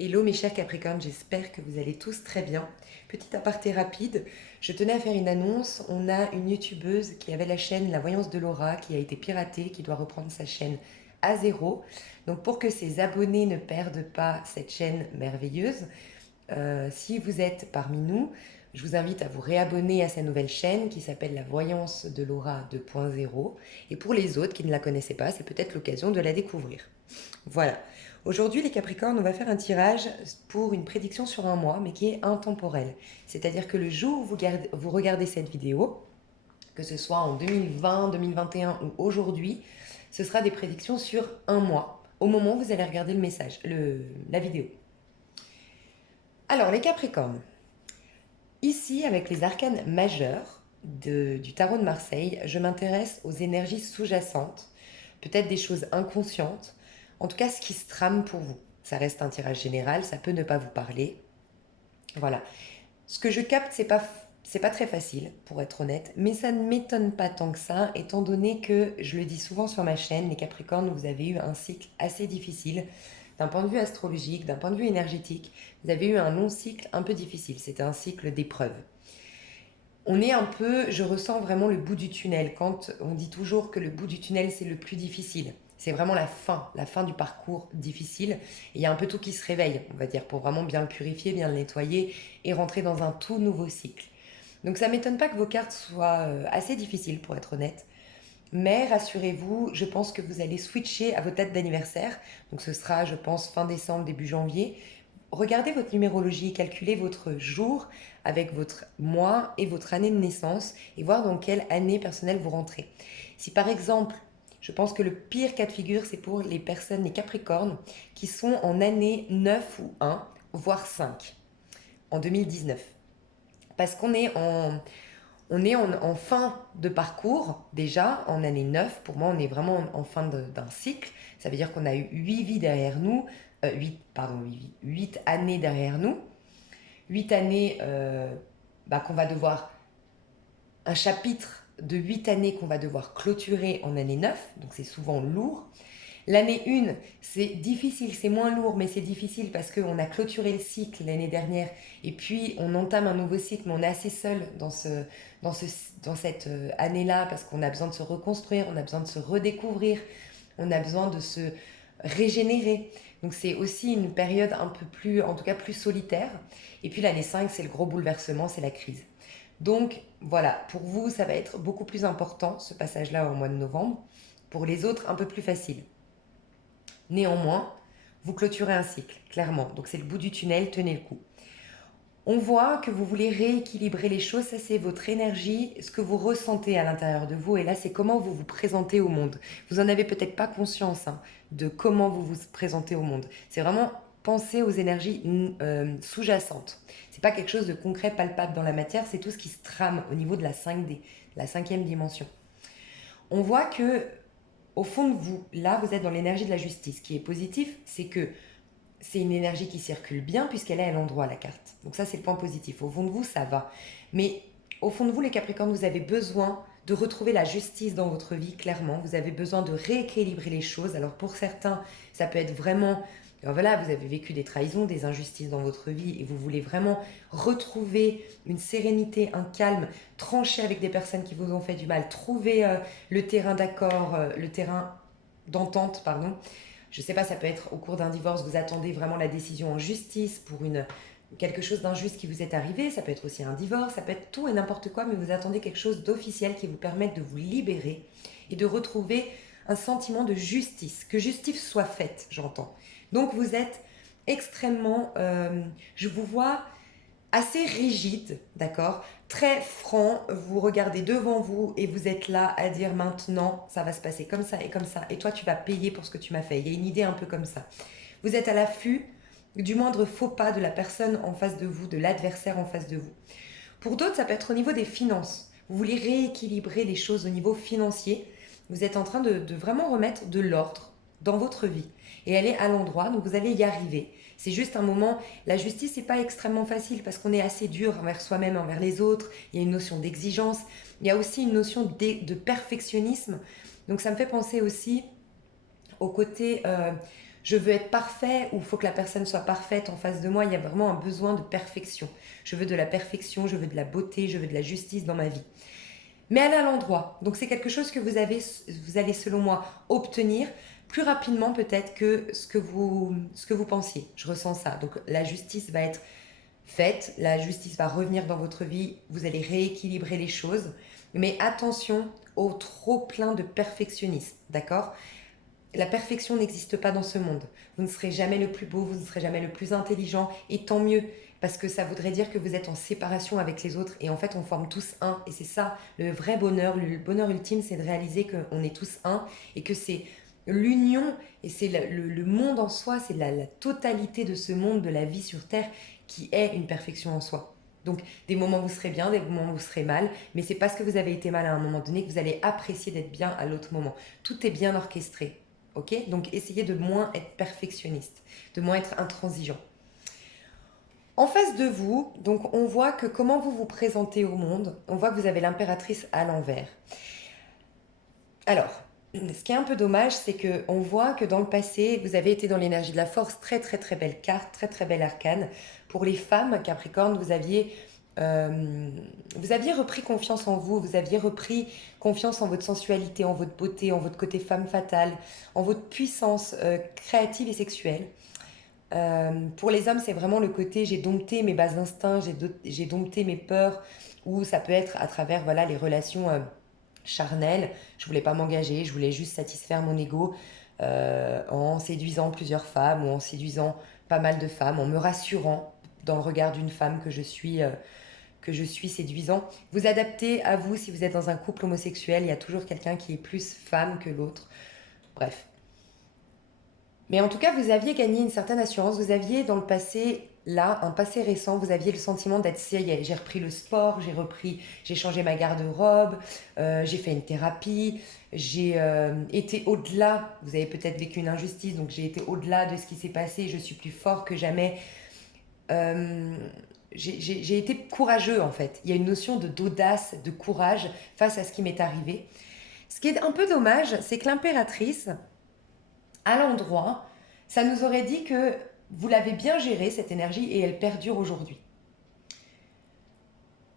Hello mes chers Capricornes, j'espère que vous allez tous très bien. Petit aparté rapide, je tenais à faire une annonce. On a une youtubeuse qui avait la chaîne La Voyance de Laura qui a été piratée, qui doit reprendre sa chaîne à zéro. Donc pour que ses abonnés ne perdent pas cette chaîne merveilleuse, si vous êtes parmi nous, je vous invite à vous réabonner à sa nouvelle chaîne qui s'appelle La Voyance de Laura 2.0. Et pour les autres qui ne la connaissaient pas, c'est peut-être l'occasion de la découvrir. Voilà. Aujourd'hui, les Capricornes, on va faire un tirage pour une prédiction sur un mois, mais qui est intemporelle. C'est-à-dire que le jour où vous regardez cette vidéo, que ce soit en 2020, 2021 ou aujourd'hui, ce sera des prédictions sur un mois, au moment où vous allez regarder le message, la vidéo. Alors, les Capricornes, ici, avec les arcanes majeurs du tarot de Marseille, je m'intéresse aux énergies sous-jacentes, peut-être des choses inconscientes, en tout cas ce qui se trame pour vous. Ça reste un tirage général, ça peut ne pas vous parler. Voilà. Ce que je capte, c'est pas très facile, pour être honnête, mais ça ne m'étonne pas tant que ça, étant donné que, je le dis souvent sur ma chaîne, les Capricornes, vous avez eu un cycle assez difficile, d'un point de vue astrologique, d'un point de vue énergétique, vous avez eu un long cycle un peu difficile, c'était un cycle d'épreuves. On est un peu, je ressens vraiment le bout du tunnel, quand on dit toujours que le bout du tunnel c'est le plus difficile. C'est vraiment la fin du parcours difficile. Et il y a un peu tout qui se réveille, on va dire, pour vraiment bien le purifier, bien le nettoyer et rentrer dans un tout nouveau cycle. Donc ça ne m'étonne pas que vos cartes soient assez difficiles, pour être honnête. Mais rassurez-vous, je pense que vous allez switcher à votre date d'anniversaire. Donc ce sera, je pense, fin décembre, début janvier. Regardez votre numérologie, calculez votre jour avec votre mois et votre année de naissance et voir dans quelle année personnelle vous rentrez. Si par exemple, je pense que le pire cas de figure, c'est pour les personnes, les Capricornes, qui sont en année 9 ou 1, voire 5, en 2019. Parce qu'on est en fin de parcours, déjà, en année 9. Pour moi, on est vraiment en fin d'un cycle. Ça veut dire qu'on a eu 8 vies derrière nous, 8 années derrière nous. 8 années qu'on va devoir, un chapitre de 8 années qu'on va devoir clôturer en année 9. Donc c'est souvent lourd. L'année 1, c'est difficile, c'est moins lourd, mais c'est difficile parce qu'on a clôturé le cycle l'année dernière et puis on entame un nouveau cycle, mais on est assez seul dans, ce, dans cette année-là parce qu'on a besoin de se reconstruire, on a besoin de se redécouvrir, on a besoin de se régénérer. Donc c'est aussi une période un peu plus, en tout cas plus solitaire. Et puis l'année 5, c'est le gros bouleversement, c'est la crise. Donc voilà, pour vous, ça va être beaucoup plus important, ce passage-là au mois de novembre. Pour les autres, un peu plus facile. Néanmoins, vous clôturez un cycle, clairement. Donc c'est le bout du tunnel, tenez le coup. On voit que vous voulez rééquilibrer les choses, ça c'est votre énergie, ce que vous ressentez à l'intérieur de vous, et là c'est comment vous vous présentez au monde. Vous en avez peut-être pas conscience de comment vous vous présentez au monde. C'est vraiment penser aux énergies sous-jacentes. C'est pas quelque chose de concret, palpable dans la matière, c'est tout ce qui se trame au niveau de la 5D, la cinquième dimension. On voit que au fond de vous, là vous êtes dans l'énergie de la justice. Ce qui est positif, c'est que c'est une énergie qui circule bien puisqu'elle est à l'endroit, la carte. Donc ça, c'est le point positif. Au fond de vous, ça va. Mais au fond de vous, les Capricornes, vous avez besoin de retrouver la justice dans votre vie, clairement. Vous avez besoin de rééquilibrer les choses. Alors pour certains, ça peut être vraiment... Alors voilà, vous avez vécu des trahisons, des injustices dans votre vie et vous voulez vraiment retrouver une sérénité, un calme, trancher avec des personnes qui vous ont fait du mal, trouver le terrain d'accord, le terrain d'entente, pardon. Je ne sais pas, ça peut être au cours d'un divorce, vous attendez vraiment la décision en justice pour quelque chose d'injuste qui vous est arrivé. Ça peut être aussi un divorce, ça peut être tout et n'importe quoi, mais vous attendez quelque chose d'officiel qui vous permette de vous libérer et de retrouver un sentiment de justice, que justice soit faite, j'entends. Donc vous êtes extrêmement, je vous vois assez rigide, d'accord, très franc, vous regardez devant vous et vous êtes là à dire maintenant ça va se passer comme ça et toi tu vas payer pour ce que tu m'as fait. Il y a une idée un peu comme ça. Vous êtes à l'affût du moindre faux pas de la personne en face de vous, de l'adversaire en face de vous. Pour d'autres, ça peut être au niveau des finances. Vous voulez rééquilibrer les choses au niveau financier. Vous êtes en train de vraiment remettre de l'ordre dans votre vie. Et elle est à l'endroit, donc vous allez y arriver. C'est juste un moment, la justice n'est pas extrêmement facile parce qu'on est assez dur envers soi-même, envers les autres. Il y a une notion d'exigence. Il y a aussi une notion de perfectionnisme. Donc ça me fait penser aussi au côté je veux être parfait ou il faut que la personne soit parfaite en face de moi. Il y a vraiment un besoin de perfection. Je veux de la perfection, je veux de la beauté, je veux de la justice dans ma vie. Mais elle est à l'endroit. Donc c'est quelque chose que vous allez selon moi obtenir plus rapidement peut-être que ce que vous pensiez. Je ressens ça. Donc la justice va être faite, la justice va revenir dans votre vie, vous allez rééquilibrer les choses. Mais attention au trop plein de perfectionnisme, d'accord? La perfection n'existe pas dans ce monde. Vous ne serez jamais le plus beau, vous ne serez jamais le plus intelligent, et tant mieux, parce que ça voudrait dire que vous êtes en séparation avec les autres, et en fait on forme tous un, et c'est ça le vrai bonheur. Le bonheur ultime, c'est de réaliser qu'on est tous un, et que c'est l'union, et c'est le monde en soi, c'est la totalité de ce monde, de la vie sur Terre, qui est une perfection en soi. Donc des moments où vous serez bien, des moments où vous serez mal, mais c'est parce que vous avez été mal à un moment donné que vous allez apprécier d'être bien à l'autre moment. Tout est bien orchestré. Ok? Donc essayez de moins être perfectionniste, de moins être intransigeant. En face de vous, donc on voit que comment vous vous présentez au monde, on voit que vous avez l'impératrice à l'envers. Alors, ce qui est un peu dommage, c'est qu'on voit que dans le passé, vous avez été dans l'énergie de la force, très très très belle carte, très très belle arcane. Pour les femmes, Capricorne, vous aviez repris confiance en vous, vous aviez repris confiance en votre sensualité, en votre beauté, en votre côté femme fatale, en votre puissance créative et sexuelle. Pour les hommes, c'est vraiment le côté j'ai dompté mes bas instincts, j'ai dompté mes peurs, ou ça peut être à travers voilà, les relations charnelles. Je voulais pas m'engager, je voulais juste satisfaire mon ego en séduisant plusieurs femmes ou en séduisant pas mal de femmes, en me rassurant dans le regard d'une femme que je suis séduisant. Vous adaptez à vous si vous êtes dans un couple homosexuel, il y a toujours quelqu'un qui est plus femme que l'autre. Bref. Mais en tout cas, vous aviez gagné une certaine assurance. Vous aviez dans le passé, là, un passé récent, vous aviez le sentiment d'être ça y est, j'ai repris le sport, j'ai changé ma garde-robe, j'ai fait une thérapie, j'ai été au-delà. Vous avez peut-être vécu une injustice, donc j'ai été au-delà de ce qui s'est passé. Je suis plus fort que jamais. Euh, j'ai été courageux en fait. Il y a une notion d'audace, de courage face à ce qui m'est arrivé. Ce qui est un peu dommage, c'est que l'impératrice, à l'endroit, ça nous aurait dit que vous l'avez bien gérée, cette énergie, et elle perdure aujourd'hui.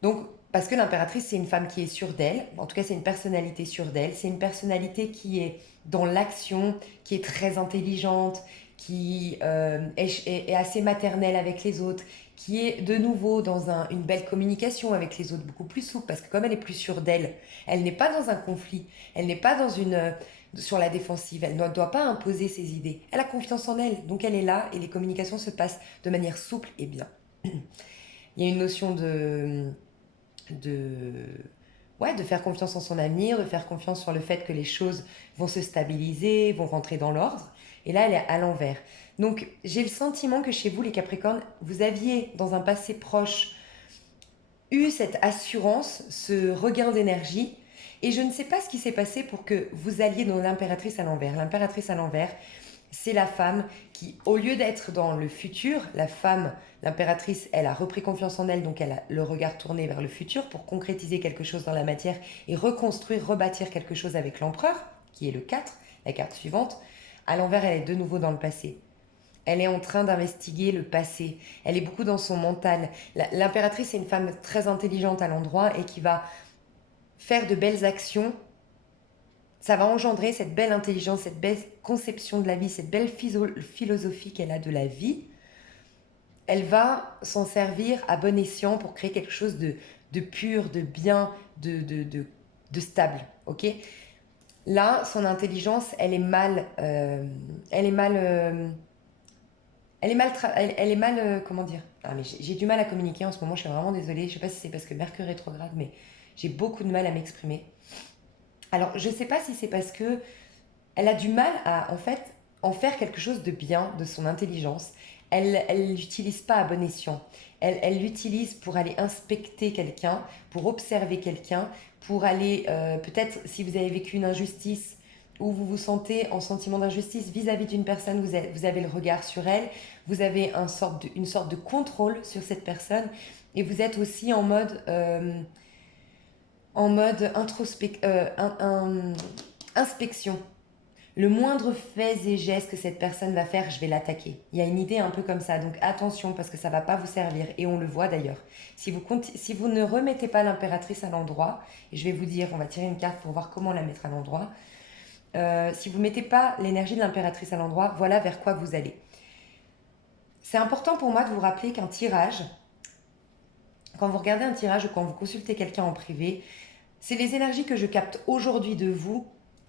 Donc, parce que l'impératrice, c'est une femme qui est sûre d'elle, en tout cas, c'est une personnalité sûre d'elle, c'est une personnalité qui est dans l'action, qui est très intelligente, qui est assez maternelle avec les autres, qui est de nouveau dans une belle communication avec les autres, beaucoup plus souple, parce que comme elle est plus sûre d'elle, elle n'est pas dans un conflit, elle n'est pas dans sur la défensive, elle ne doit pas imposer ses idées. Elle a confiance en elle, donc elle est là et les communications se passent de manière souple et bien. Il y a une notion de, ouais, de faire confiance en son avenir, de faire confiance sur le fait que les choses vont se stabiliser, vont rentrer dans l'ordre. Et là, elle est à l'envers. Donc, j'ai le sentiment que chez vous, les Capricornes, vous aviez, dans un passé proche, eu cette assurance, ce regain d'énergie. Et je ne sais pas ce qui s'est passé pour que vous alliez dans l'impératrice à l'envers. L'impératrice à l'envers, c'est la femme qui, au lieu d'être dans le futur, la femme, l'impératrice, elle a repris confiance en elle, donc elle a le regard tourné vers le futur pour concrétiser quelque chose dans la matière et reconstruire, rebâtir quelque chose avec l'empereur, qui est le 4, la carte suivante. À l'envers, elle est de nouveau dans le passé. Elle est en train d'investiguer le passé. Elle est beaucoup dans son mental. L'impératrice est une femme très intelligente à l'endroit et qui va faire de belles actions. Ça va engendrer cette belle intelligence, cette belle conception de la vie, cette belle philosophie qu'elle a de la vie. Elle va s'en servir à bon escient pour créer quelque chose de pur, de bien, de stable. Ok ? Là, son intelligence, elle est mal, comment dire? Ah, mais j'ai du mal à communiquer en ce moment, je suis vraiment désolée. Je sais pas si c'est parce que Mercure est rétrograde, mais j'ai beaucoup de mal à m'exprimer. Alors, je sais pas si c'est parce que elle a du mal à, en fait, en faire quelque chose de bien de son intelligence. Elle l'utilise pas à bon escient. Elle l'utilise pour aller inspecter quelqu'un, pour observer quelqu'un, pour aller, peut-être si vous avez vécu une injustice ou vous vous sentez en sentiment d'injustice vis-à-vis d'une personne, vous avez le regard sur elle, vous avez une sorte de contrôle sur cette personne et vous êtes aussi en mode inspection. le moindre fait et geste que cette personne va faire, je vais l'attaquer. Il y a une idée un peu comme ça, donc attention parce que ça ne va pas vous servir et on le voit d'ailleurs. Si vous ne remettez pas l'impératrice à l'endroit, et je vais vous dire, on va tirer une carte pour voir comment la mettre à l'endroit. Si vous ne mettez pas l'énergie de l'impératrice à l'endroit, voilà vers quoi vous allez. C'est important pour moi de vous rappeler qu'un tirage, quand vous regardez un tirage ou quand vous consultez quelqu'un en privé, c'est les énergies que je capte aujourd'hui de vous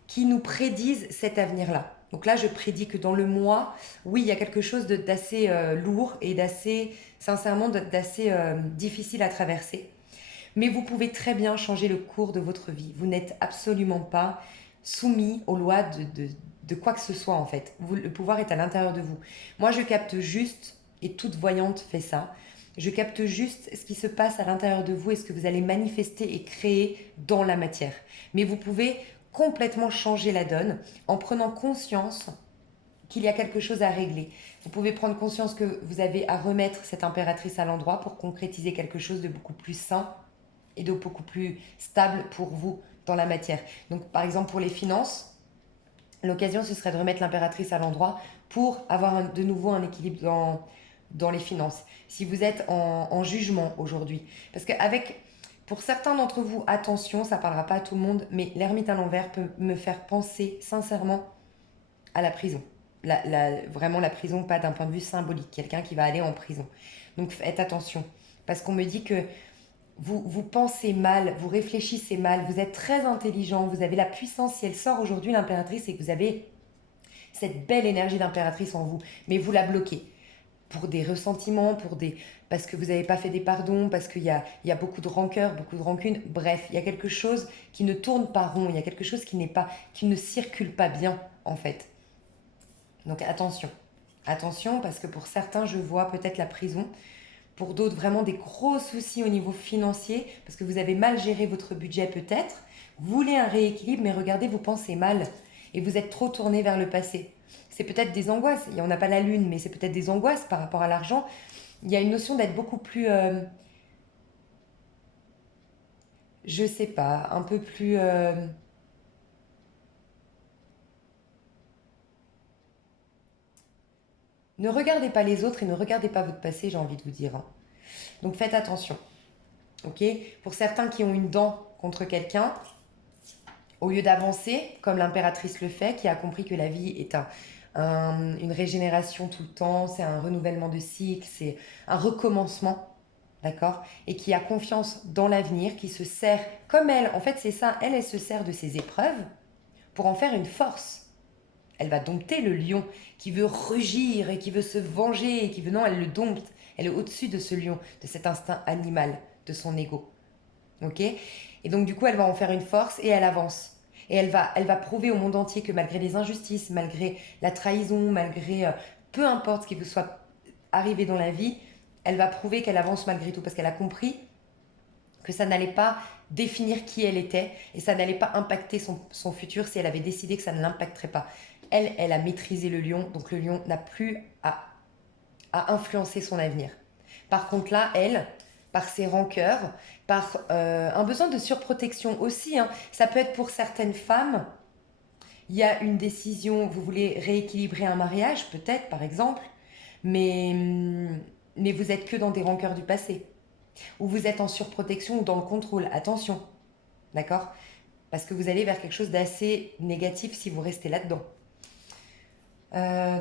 qui nous prédisent cet avenir-là. Donc là, je prédis que dans le mois, oui, il y a quelque chose d'assez lourd et d'assez, sincèrement, d'assez difficile à traverser. Mais vous pouvez très bien changer le cours de votre vie. Vous n'êtes absolument pas soumis aux lois de quoi que ce soit en fait. Le pouvoir est à l'intérieur de vous. Moi, je capte juste, et toute voyante fait ça, je capte juste ce qui se passe à l'intérieur de vous et ce que vous allez manifester et créer dans la matière. Mais vous pouvez complètement changer la donne en prenant conscience qu'il y a quelque chose à régler. Vous pouvez prendre conscience que vous avez à remettre cette impératrice à l'endroit pour concrétiser quelque chose de beaucoup plus sain et de beaucoup plus stable pour vous dans la matière. Donc par exemple pour les finances, l'occasion ce serait de remettre l'impératrice à l'endroit pour avoir de nouveau un équilibre dans les finances. Si vous êtes en jugement aujourd'hui, parce qu'avec, pour certains d'entre vous, attention, ça ne parlera pas à tout le monde, mais l'ermite à l'envers peut me faire penser sincèrement à la prison. Vraiment la prison, pas d'un point de vue symbolique, quelqu'un qui va aller en prison. Donc faites attention, parce qu'on me dit que vous pensez mal, vous réfléchissez mal, vous êtes très intelligent, vous avez la puissance, si elle sort aujourd'hui l'impératrice, et que vous avez cette belle énergie d'impératrice en vous, mais vous la bloquez pour des ressentiments, parce que vous n'avez pas fait des pardons, parce qu'il y a beaucoup de rancœur, beaucoup de rancune, bref, il y a quelque chose qui ne tourne pas rond, il y a quelque chose qui ne circule pas bien en fait. Donc attention, attention parce que pour certains je vois peut-être la prison, pour d'autres vraiment des gros soucis au niveau financier, parce que vous avez mal géré votre budget peut-être, vous voulez un rééquilibre, mais regardez, vous pensez mal et vous êtes trop tourné vers le passé. C'est peut-être des angoisses, on n'a pas la lune, mais c'est peut-être des angoisses par rapport à l'argent. Il y a une notion d'être beaucoup plus, je sais pas, un peu plus... Ne regardez pas les autres et ne regardez pas votre passé, j'ai envie de vous dire, hein. Donc faites attention. Ok. Pour certains qui ont une dent contre quelqu'un, au lieu d'avancer, comme l'impératrice le fait, qui a compris que la vie est une régénération tout le temps, c'est un renouvellement de cycle, c'est un recommencement, d'accord? Et qui a confiance dans l'avenir, qui se sert, comme elle, en fait c'est ça, elle se sert de ses épreuves pour en faire une force. Elle va dompter le lion qui veut rugir et qui veut se venger et qui veut, non, elle le dompte. Elle est au-dessus de ce lion, de cet instinct animal, de son ego. Ok? Et donc du coup, elle va en faire une force et elle avance. Et elle va prouver au monde entier que malgré les injustices, malgré la trahison, malgré peu importe ce qui vous soit arrivé dans la vie, elle va prouver qu'elle avance malgré tout parce qu'elle a compris que ça n'allait pas définir qui elle était et ça n'allait pas impacter son futur si elle avait décidé que ça ne l'impacterait pas. Elle a maîtrisé le lion, donc le lion n'a plus à influencer son avenir. Par contre là, elle, par ses rancœurs, par un besoin de surprotection aussi, hein, ça peut être pour certaines femmes, il y a une décision, vous voulez rééquilibrer un mariage, peut-être par exemple, mais, mais vous êtes que dans des rancœurs du passé, ou vous êtes en surprotection ou dans le contrôle, attention, d'accord? Parce que vous allez vers quelque chose d'assez négatif si vous restez là-dedans.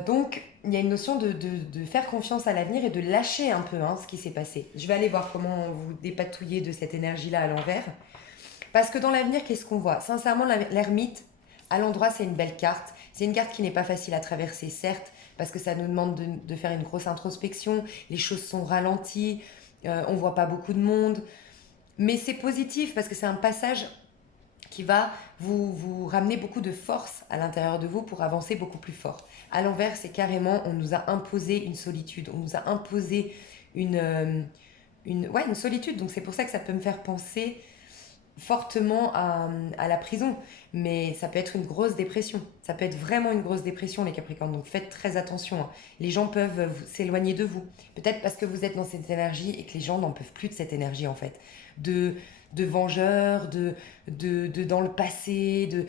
Donc, il y a une notion de faire confiance à l'avenir et de lâcher un peu ce qui s'est passé. Je vais aller voir comment vous dépatouiller de cette énergie-là à l'envers. Parce que dans l'avenir, qu'est-ce qu'on voit? Sincèrement, l'ermite, à l'endroit, c'est une belle carte. C'est une carte qui n'est pas facile à traverser, certes, parce que ça nous demande de faire une grosse introspection. Les choses sont ralenties, on ne voit pas beaucoup de monde. Mais c'est positif parce que c'est un passage qui va vous ramener beaucoup de force à l'intérieur de vous pour avancer beaucoup plus fort. À l'envers, c'est carrément, on nous a imposé une solitude, on nous a imposé une solitude. Donc c'est pour ça que ça peut me faire penser fortement à la prison. Mais ça peut être une grosse dépression. Ça peut être vraiment une grosse dépression, les Capricornes. Donc faites très attention, hein. Les gens peuvent s'éloigner de vous. Peut-être parce que vous êtes dans cette énergie et que les gens n'en peuvent plus de cette énergie, en fait. de vengeur, dans le passé,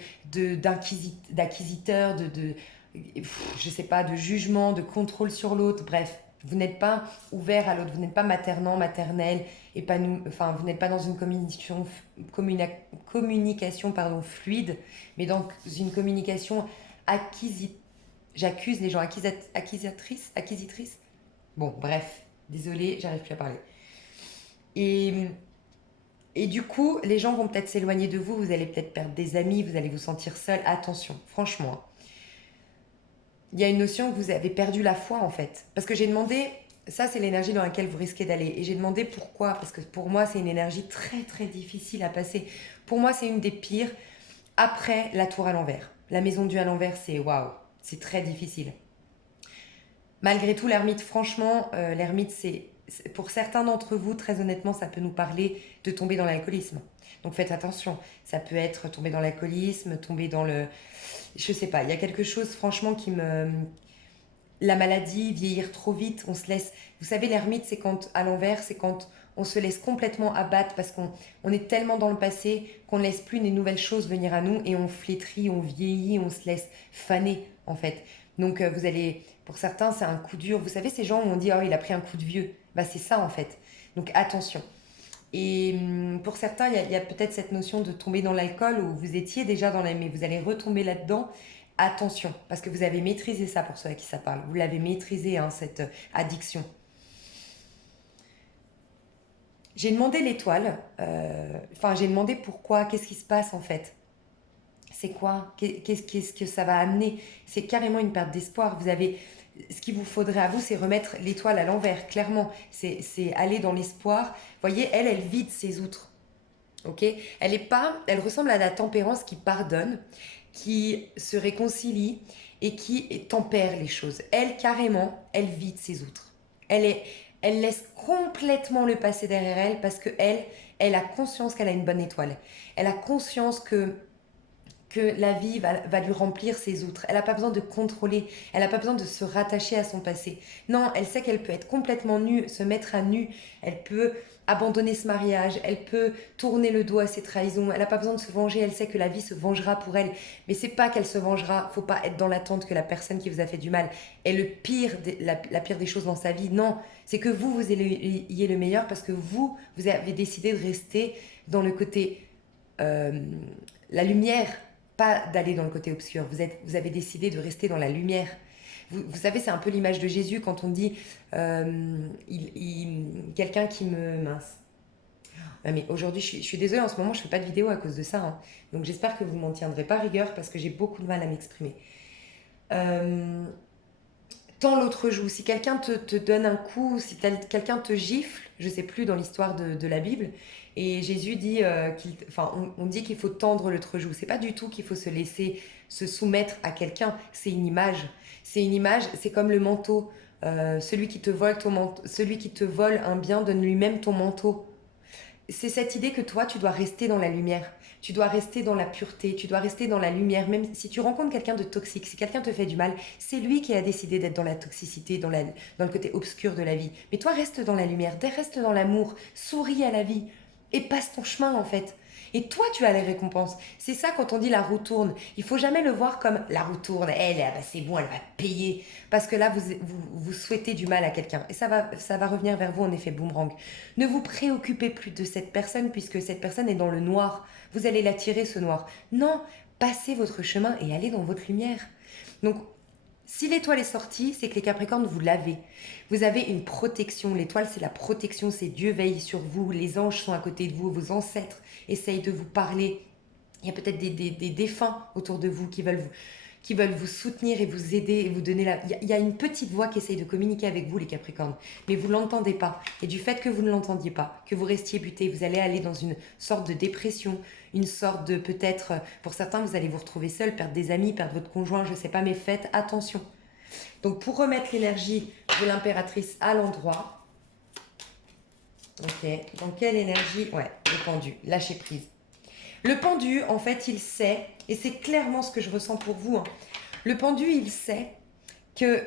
d'acquisiteur, je sais pas, de jugement, de contrôle sur l'autre. Bref, vous n'êtes pas ouvert à l'autre, vous n'êtes pas maternant, maternel, enfin, vous n'êtes pas dans une communication pardon, fluide, mais dans une communication acquisitive. J'accuse les gens, acquisitrices. Bon, bref, désolée, j'arrive plus à parler. Et, et du coup, les gens vont peut-être s'éloigner de vous, vous allez peut-être perdre des amis, vous allez vous sentir seul. Attention, franchement. Il y a une notion que vous avez perdu la foi en fait. Parce que j'ai demandé, ça c'est l'énergie dans laquelle vous risquez d'aller. Et j'ai demandé pourquoi. Parce que pour moi, c'est une énergie très très difficile à passer. Pour moi, c'est une des pires après la tour à l'envers. La maison du à l'envers, c'est waouh, c'est très difficile. Malgré tout, l'ermite, franchement, l'ermite, pour certains d'entre vous, très honnêtement, ça peut nous parler de tomber dans l'alcoolisme. Donc faites attention. Ça peut être tomber dans l'alcoolisme, tomber dans le... Je sais pas, il y a quelque chose, franchement, qui me... La maladie, vieillir trop vite, on se laisse... Vous savez, l'ermite, c'est quand, à l'envers, c'est quand on se laisse complètement abattre parce qu'on est tellement dans le passé qu'on ne laisse plus des nouvelles choses venir à nous et on flétrit, on vieillit, on se laisse faner, en fait. Donc vous allez... Pour certains, c'est un coup dur. Vous savez, ces gens où on dit « Oh, il a pris un coup de vieux ». Bah, c'est ça, en fait. Donc attention. Et pour certains, il y a peut-être cette notion de tomber dans l'alcool où vous étiez déjà dans la... Mais vous allez retomber là-dedans. Attention, parce que vous avez maîtrisé ça pour ceux à qui ça parle. Vous l'avez maîtrisé, hein, cette addiction. J'ai demandé l'étoile. Enfin, j'ai demandé pourquoi, qu'est-ce qui se passe en fait. C'est quoi? Qu'est-ce que ça va amener? C'est carrément une perte d'espoir. Vous avez, ce qu'il vous faudrait à vous, c'est remettre l'étoile à l'envers, clairement. C'est aller dans l'espoir. Vous voyez, elle vide ses outres. Ok? Elle ressemble à la tempérance qui pardonne, qui se réconcilie et qui tempère les choses. Elle, carrément, elle vide ses outres. Elle est, elle laisse complètement le passé derrière elle parce que elle a conscience qu'elle a une bonne étoile. Elle a conscience que la vie va lui remplir ses outres. Elle n'a pas besoin de contrôler, elle n'a pas besoin de se rattacher à son passé. Non, elle sait qu'elle peut être complètement nue, se mettre à nu, elle peut abandonner ce mariage, elle peut tourner le dos à ses trahisons, elle n'a pas besoin de se venger, elle sait que la vie se vengera pour elle. Mais c'est pas qu'elle se vengera, faut pas être dans l'attente que la personne qui vous a fait du mal est la pire des choses dans sa vie. Non, c'est que vous ayez le meilleur parce que vous avez décidé de rester dans le côté... la lumière, pas d'aller dans le côté obscur. Vous avez décidé de rester dans la lumière. Vous savez, c'est un peu l'image de Jésus quand on dit quelqu'un qui me... Mince. Ah, mais aujourd'hui, je suis désolée, en ce moment, je ne fais pas de vidéo à cause de ça. Hein. Donc j'espère que vous ne m'en tiendrez pas rigueur parce que j'ai beaucoup de mal à m'exprimer. Tends l'autre joue. Si quelqu'un te donne un coup, si quelqu'un te gifle, je ne sais plus dans l'histoire de la Bible, et Jésus dit on dit qu'il faut tendre l'autre joue. C'est pas du tout qu'il faut se laisser se soumettre à quelqu'un. C'est une image. C'est une image. C'est comme le manteau. Celui qui te vole celui qui te vole un bien donne lui-même ton manteau. C'est cette idée que toi, tu dois rester dans la lumière. Tu dois rester dans la pureté, tu dois rester dans la lumière. Même si tu rencontres quelqu'un de toxique, si quelqu'un te fait du mal, c'est lui qui a décidé d'être dans la toxicité, dans le côté obscur de la vie. Mais toi, reste dans la lumière, reste dans l'amour, souris à la vie et passe ton chemin en fait. Et toi, tu as les récompenses. C'est ça quand on dit la roue tourne. Il faut jamais le voir comme la roue tourne, c'est bon, elle va payer. Parce que là, vous souhaitez du mal à quelqu'un. Et ça va revenir vers vous en effet boomerang. Ne vous préoccupez plus de cette personne puisque cette personne est dans le noir. Vous allez l'attirer, ce noir. Non, passez votre chemin et allez dans votre lumière. Donc, si l'étoile est sortie, c'est que les Capricornes, vous l'avez. Vous avez une protection. L'étoile, c'est la protection, c'est Dieu veille sur vous. Les anges sont à côté de vous, vos ancêtres essayent de vous parler. Il y a peut-être des défunts autour de vous qui veulent vous soutenir et vous aider et vous donner la... Il y a une petite voix qui essaye de communiquer avec vous, les Capricornes, mais vous ne l'entendez pas. Et du fait que vous ne l'entendiez pas, que vous restiez buté, vous allez aller dans une sorte de dépression, une sorte de peut-être... Pour certains, vous allez vous retrouver seul, perdre des amis, perdre votre conjoint, je ne sais pas, mais faites attention. Donc, pour remettre l'énergie de l'impératrice à l'endroit... Ok, dans quelle énergie? Ouais, le pendu, lâcher prise. Le pendu, en fait, il sait, et c'est clairement ce que je ressens pour vous, hein. Le pendu, il sait que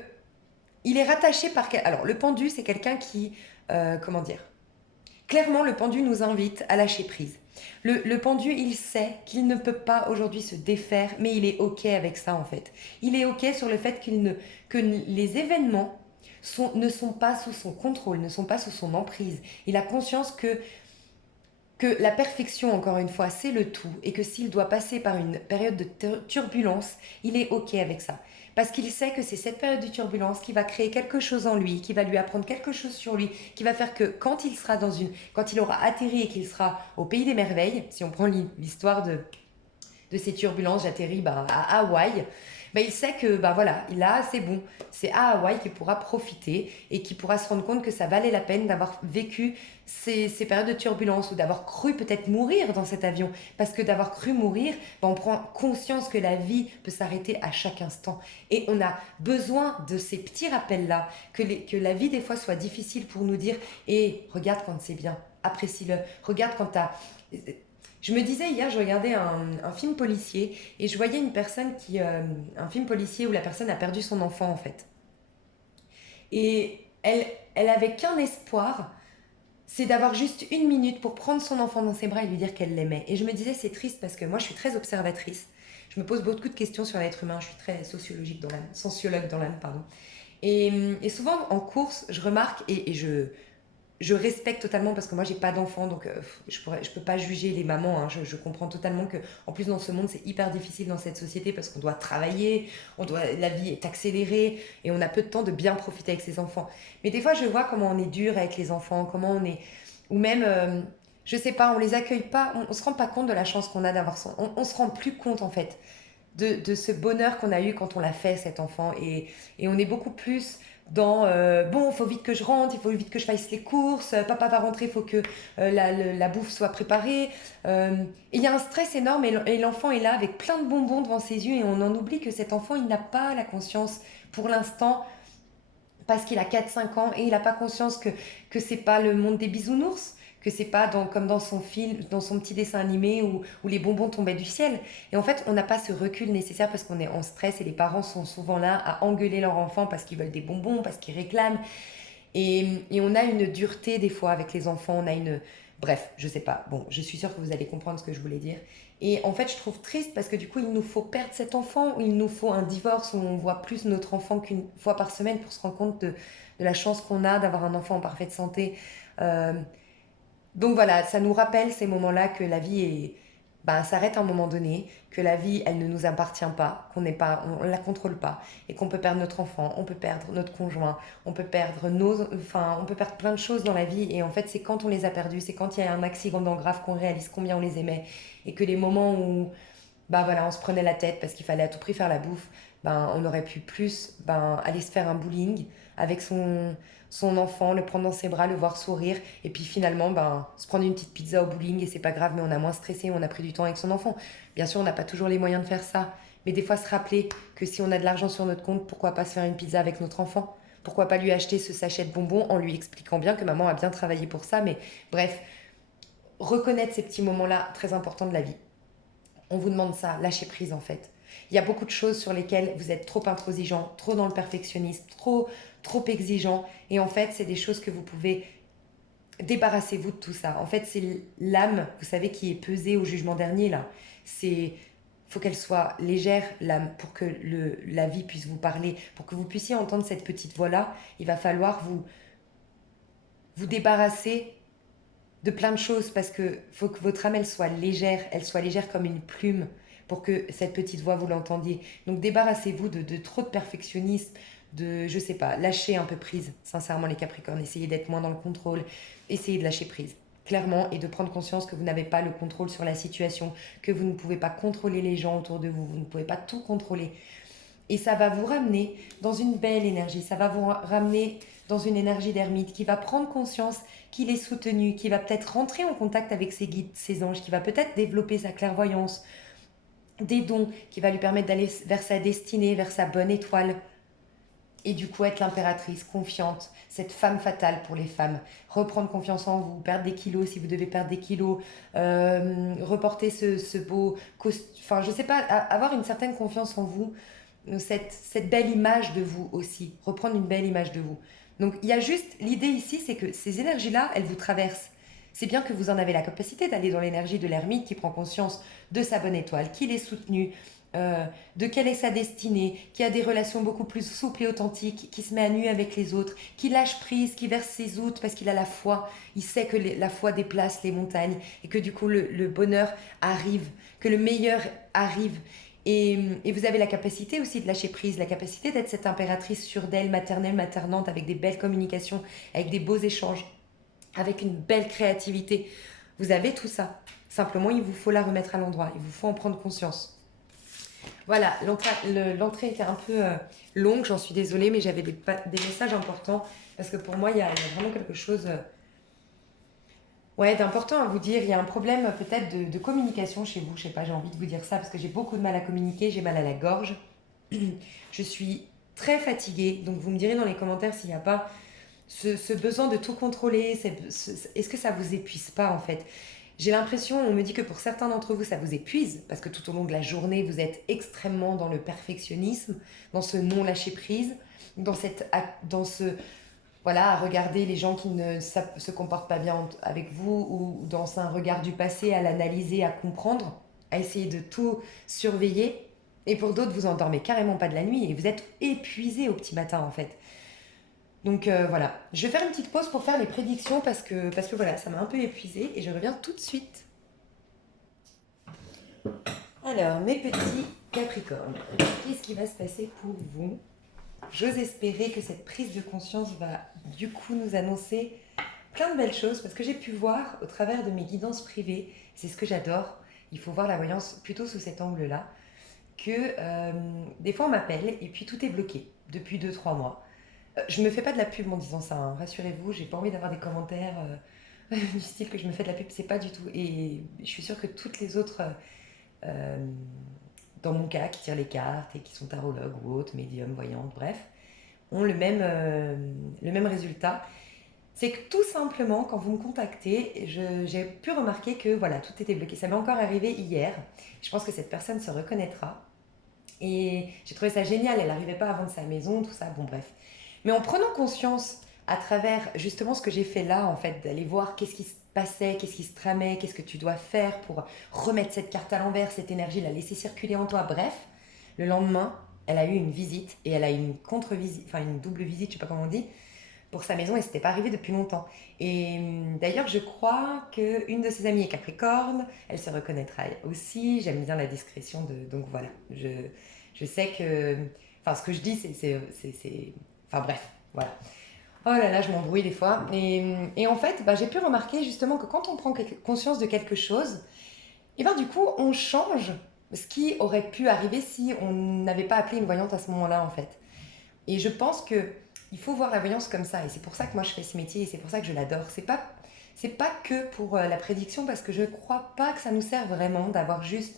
il est rattaché par... Alors, le pendu, c'est quelqu'un qui... comment dire? Clairement, le pendu nous invite à lâcher prise. Le pendu, il sait qu'il ne peut pas aujourd'hui se défaire, mais il est OK avec ça en fait. Il est OK sur le fait que les événements ne sont pas sous son contrôle, ne sont pas sous son emprise. Il a conscience que la perfection, encore une fois, c'est le tout, et que s'il doit passer par une période de turbulence, il est OK avec ça. Parce qu'il sait que c'est cette période de turbulence qui va créer quelque chose en lui, qui va lui apprendre quelque chose sur lui, qui va faire que quand il aura atterri et qu'il sera au pays des merveilles, si on prend l'histoire de ces turbulences, j'atterris à Hawaï, il sait que voilà, là c'est bon, c'est à Hawaï qu'il pourra profiter et qu'il pourra se rendre compte que ça valait la peine d'avoir vécu ces périodes de turbulence ou d'avoir cru peut-être mourir dans cet avion. Parce que d'avoir cru mourir, on prend conscience que la vie peut s'arrêter à chaque instant. Et on a besoin de ces petits rappels-là, que la vie des fois soit difficile pour nous dire et regarde quand c'est bien, apprécie-le, regarde quand t'as... Je me disais hier, je regardais un film policier et je voyais une personne un film policier où la personne a perdu son enfant en fait. Et elle avait qu'un espoir, c'est d'avoir juste une minute pour prendre son enfant dans ses bras et lui dire qu'elle l'aimait. Et je me disais, c'est triste parce que moi je suis très observatrice. Je me pose beaucoup de questions sur l'être humain, je suis très sociologue dans l'âme, pardon. Et souvent en course, je remarque et je respecte totalement parce que moi j'ai pas d'enfant donc je peux pas juger les mamans, hein. Je comprends totalement que en plus dans ce monde c'est hyper difficile dans cette société parce qu'on doit travailler, la vie est accélérée et on a peu de temps de bien profiter avec ses enfants, mais des fois je vois comment on est dur avec les enfants, comment on est, ou même je sais pas, on les accueille pas, on se rend pas compte de la chance qu'on a d'avoir on se rend plus compte en fait de ce bonheur qu'on a eu quand on l'a fait cet enfant, et on est beaucoup plus dans bon, il faut vite que je rentre, il faut vite que je fasse les courses, papa va rentrer, il faut que la bouffe soit préparée. Et il y a un stress énorme et l'enfant est là avec plein de bonbons devant ses yeux et on en oublie que cet enfant, il n'a pas la conscience pour l'instant parce qu'il a 4 5 ans et il n'a pas conscience que c'est pas le monde des bisounours, que c'est pas comme dans son film, dans son petit dessin animé où les bonbons tombaient du ciel. Et en fait, on n'a pas ce recul nécessaire parce qu'on est en stress et les parents sont souvent là à engueuler leur enfant parce qu'ils veulent des bonbons, parce qu'ils réclament. Et on a une dureté des fois avec les enfants, on a une... Bref, je sais pas. Bon, je suis sûre que vous allez comprendre ce que je voulais dire. Et en fait, je trouve triste parce que du coup, il nous faut perdre cet enfant, ou il nous faut un divorce où on voit plus notre enfant qu'une fois par semaine pour se rendre compte de la chance qu'on a d'avoir un enfant en parfaite santé. Euh, donc voilà, ça nous rappelle ces moments-là que la vie s'arrête à un moment donné, que la vie, elle ne nous appartient pas, on la contrôle pas, et qu'on peut perdre notre enfant, on peut perdre notre conjoint, on peut perdre plein de choses dans la vie, et en fait, c'est quand on les a perdus, c'est quand il y a un accident grave qu'on réalise combien on les aimait, et que les moments où, on se prenait la tête parce qu'il fallait à tout prix faire la bouffe, on aurait pu plus, aller se faire un bowling avec son enfant, le prendre dans ses bras, le voir sourire, et puis finalement, se prendre une petite pizza au bowling, et c'est pas grave, mais on a moins stressé, on a pris du temps avec son enfant. Bien sûr, on n'a pas toujours les moyens de faire ça, mais des fois se rappeler que si on a de l'argent sur notre compte, pourquoi pas se faire une pizza avec notre enfant? Pourquoi pas lui acheter ce sachet de bonbons en lui expliquant bien que maman a bien travaillé pour ça, mais bref, reconnaître ces petits moments-là, très importants de la vie. On vous demande ça, lâcher prise en fait. Il y a beaucoup de choses sur lesquelles vous êtes trop intransigeant, trop dans le perfectionnisme, trop exigeant. Et en fait, c'est des choses que vous pouvez... Débarrassez-vous de tout ça. En fait, c'est l'âme, vous savez, qui est pesée au jugement dernier, là. Faut qu'elle soit légère, l'âme, pour que la vie puisse vous parler, pour que vous puissiez entendre cette petite voix-là. Il va falloir vous débarrasser de plein de choses parce que faut que votre âme elle soit légère comme une plume pour que cette petite voix vous l'entendiez. Donc débarrassez-vous de trop de perfectionnisme, je sais pas, lâchez un peu prise, sincèrement les Capricornes, essayez d'être moins dans le contrôle, essayez de lâcher prise, clairement, et de prendre conscience que vous n'avez pas le contrôle sur la situation, que vous ne pouvez pas contrôler les gens autour de vous, vous ne pouvez pas tout contrôler. Et ça va vous ramener dans une belle énergie, ça va vous ramener dans une énergie d'ermite qui va prendre conscience qu'il est soutenu, qui va peut-être rentrer en contact avec ses guides, ses anges, qui va peut-être développer sa clairvoyance, des dons qui va lui permettre d'aller vers sa destinée, vers sa bonne étoile. Et du coup être l'impératrice, confiante, cette femme fatale pour les femmes. Reprendre confiance en vous, perdre des kilos si vous devez perdre des kilos, reporter ce beau... Enfin, je sais pas, avoir une certaine confiance en vous, cette belle image de vous aussi, reprendre une belle image de vous. Donc il y a juste, l'idée ici, c'est que ces énergies-là, elles vous traversent. c'est bien que vous en avez la capacité d'aller dans l'énergie de l'ermite qui prend conscience de sa bonne étoile, qu'il est soutenu, de quelle est sa destinée, qui a des relations beaucoup plus souples et authentiques, qui se met à nu avec les autres, qui lâche prise, qui verse ses outres parce qu'il a la foi. Il sait que la foi déplace les montagnes et que du coup le bonheur arrive, que le meilleur arrive. Et vous avez la capacité aussi de lâcher prise, la capacité d'être cette impératrice sûre d'elle, maternelle, maternante, avec des belles communications, avec des beaux échanges, avec une belle créativité. Vous avez tout ça. Simplement, il vous faut la remettre à l'endroit. Il vous faut en prendre conscience. Voilà, l'entrée était un peu longue, j'en suis désolée, mais j'avais des messages importants parce que pour moi, il y a vraiment quelque chose ouais, d'important à vous dire. Il y a un problème peut-être de communication chez vous, je sais pas, j'ai envie de vous dire ça parce que j'ai beaucoup de mal à communiquer, j'ai mal à la gorge. Je suis très fatiguée, donc vous me direz dans les commentaires s'il n'y a pas ce besoin de tout contrôler. Est-ce que ça vous épuise pas en fait? J'ai l'impression, on me dit que pour certains d'entre vous, ça vous épuise, parce que tout au long de la journée, vous êtes extrêmement dans le perfectionnisme, dans ce non-lâcher-prise, dans ce, voilà, à regarder les gens qui ne se comportent pas bien avec vous, ou dans un regard du passé, à l'analyser, à comprendre, à essayer de tout surveiller. Et pour d'autres, vous endormez carrément pas de la nuit, et vous êtes épuisé au petit matin, en fait. Donc voilà, je vais faire une petite pause pour faire les prédictions parce que voilà, ça m'a un peu épuisée et je reviens tout de suite. Alors, mes petits Capricornes, qu'est-ce qui va se passer pour vous? J'ose espérer que cette prise de conscience va du coup nous annoncer plein de belles choses parce que j'ai pu voir au travers de mes guidances privées, c'est ce que j'adore, il faut voir la voyance plutôt sous cet angle-là, que des fois on m'appelle et puis tout est bloqué depuis 2 3 mois. Je me fais pas de la pub en disant ça, hein. Rassurez-vous, j'ai pas envie d'avoir des commentaires du style que je me fais de la pub, c'est pas du tout. Et je suis sûre que toutes les autres, euh, dans mon cas, qui tirent les cartes et qui sont tarologues ou autres, médiums, voyantes, bref, ont le même résultat. C'est que tout simplement, quand vous me contactez, j'ai pu remarquer que voilà, tout était bloqué. Ça m'est encore arrivé hier. Je pense que cette personne se reconnaîtra. Et j'ai trouvé ça génial, elle n'arrivait pas à vendre sa maison, tout ça, bon bref. Mais en prenant conscience à travers justement ce que j'ai fait là, en fait, d'aller voir qu'est-ce qui se passait, qu'est-ce qui se tramait, qu'est-ce que tu dois faire pour remettre cette carte à l'envers, cette énergie, la laisser circuler en toi, bref, le lendemain, elle a eu une visite et elle a eu une contre-visite, enfin une double visite, je sais pas comment on dit, pour sa maison et c'était pas arrivé depuis longtemps. Et d'ailleurs, je crois qu'une de ses amies est Capricorne, elle se reconnaîtra aussi, j'aime bien la discrétion de... Donc voilà, je sais que... Enfin, ce que je dis, enfin bref, voilà. Oh là là, je m'embrouille des fois. Et en fait, bah, j'ai pu remarquer justement que quand on prend conscience de quelque chose, et ben du coup, on change ce qui aurait pu arriver si on n'avait pas appelé une voyante à ce moment-là, en fait. Et je pense que il faut voir la voyance comme ça. Et c'est pour ça que moi, je fais ce métier et c'est pour ça que je l'adore. C'est pas que pour la prédiction, parce que je crois pas que ça nous sert vraiment d'avoir juste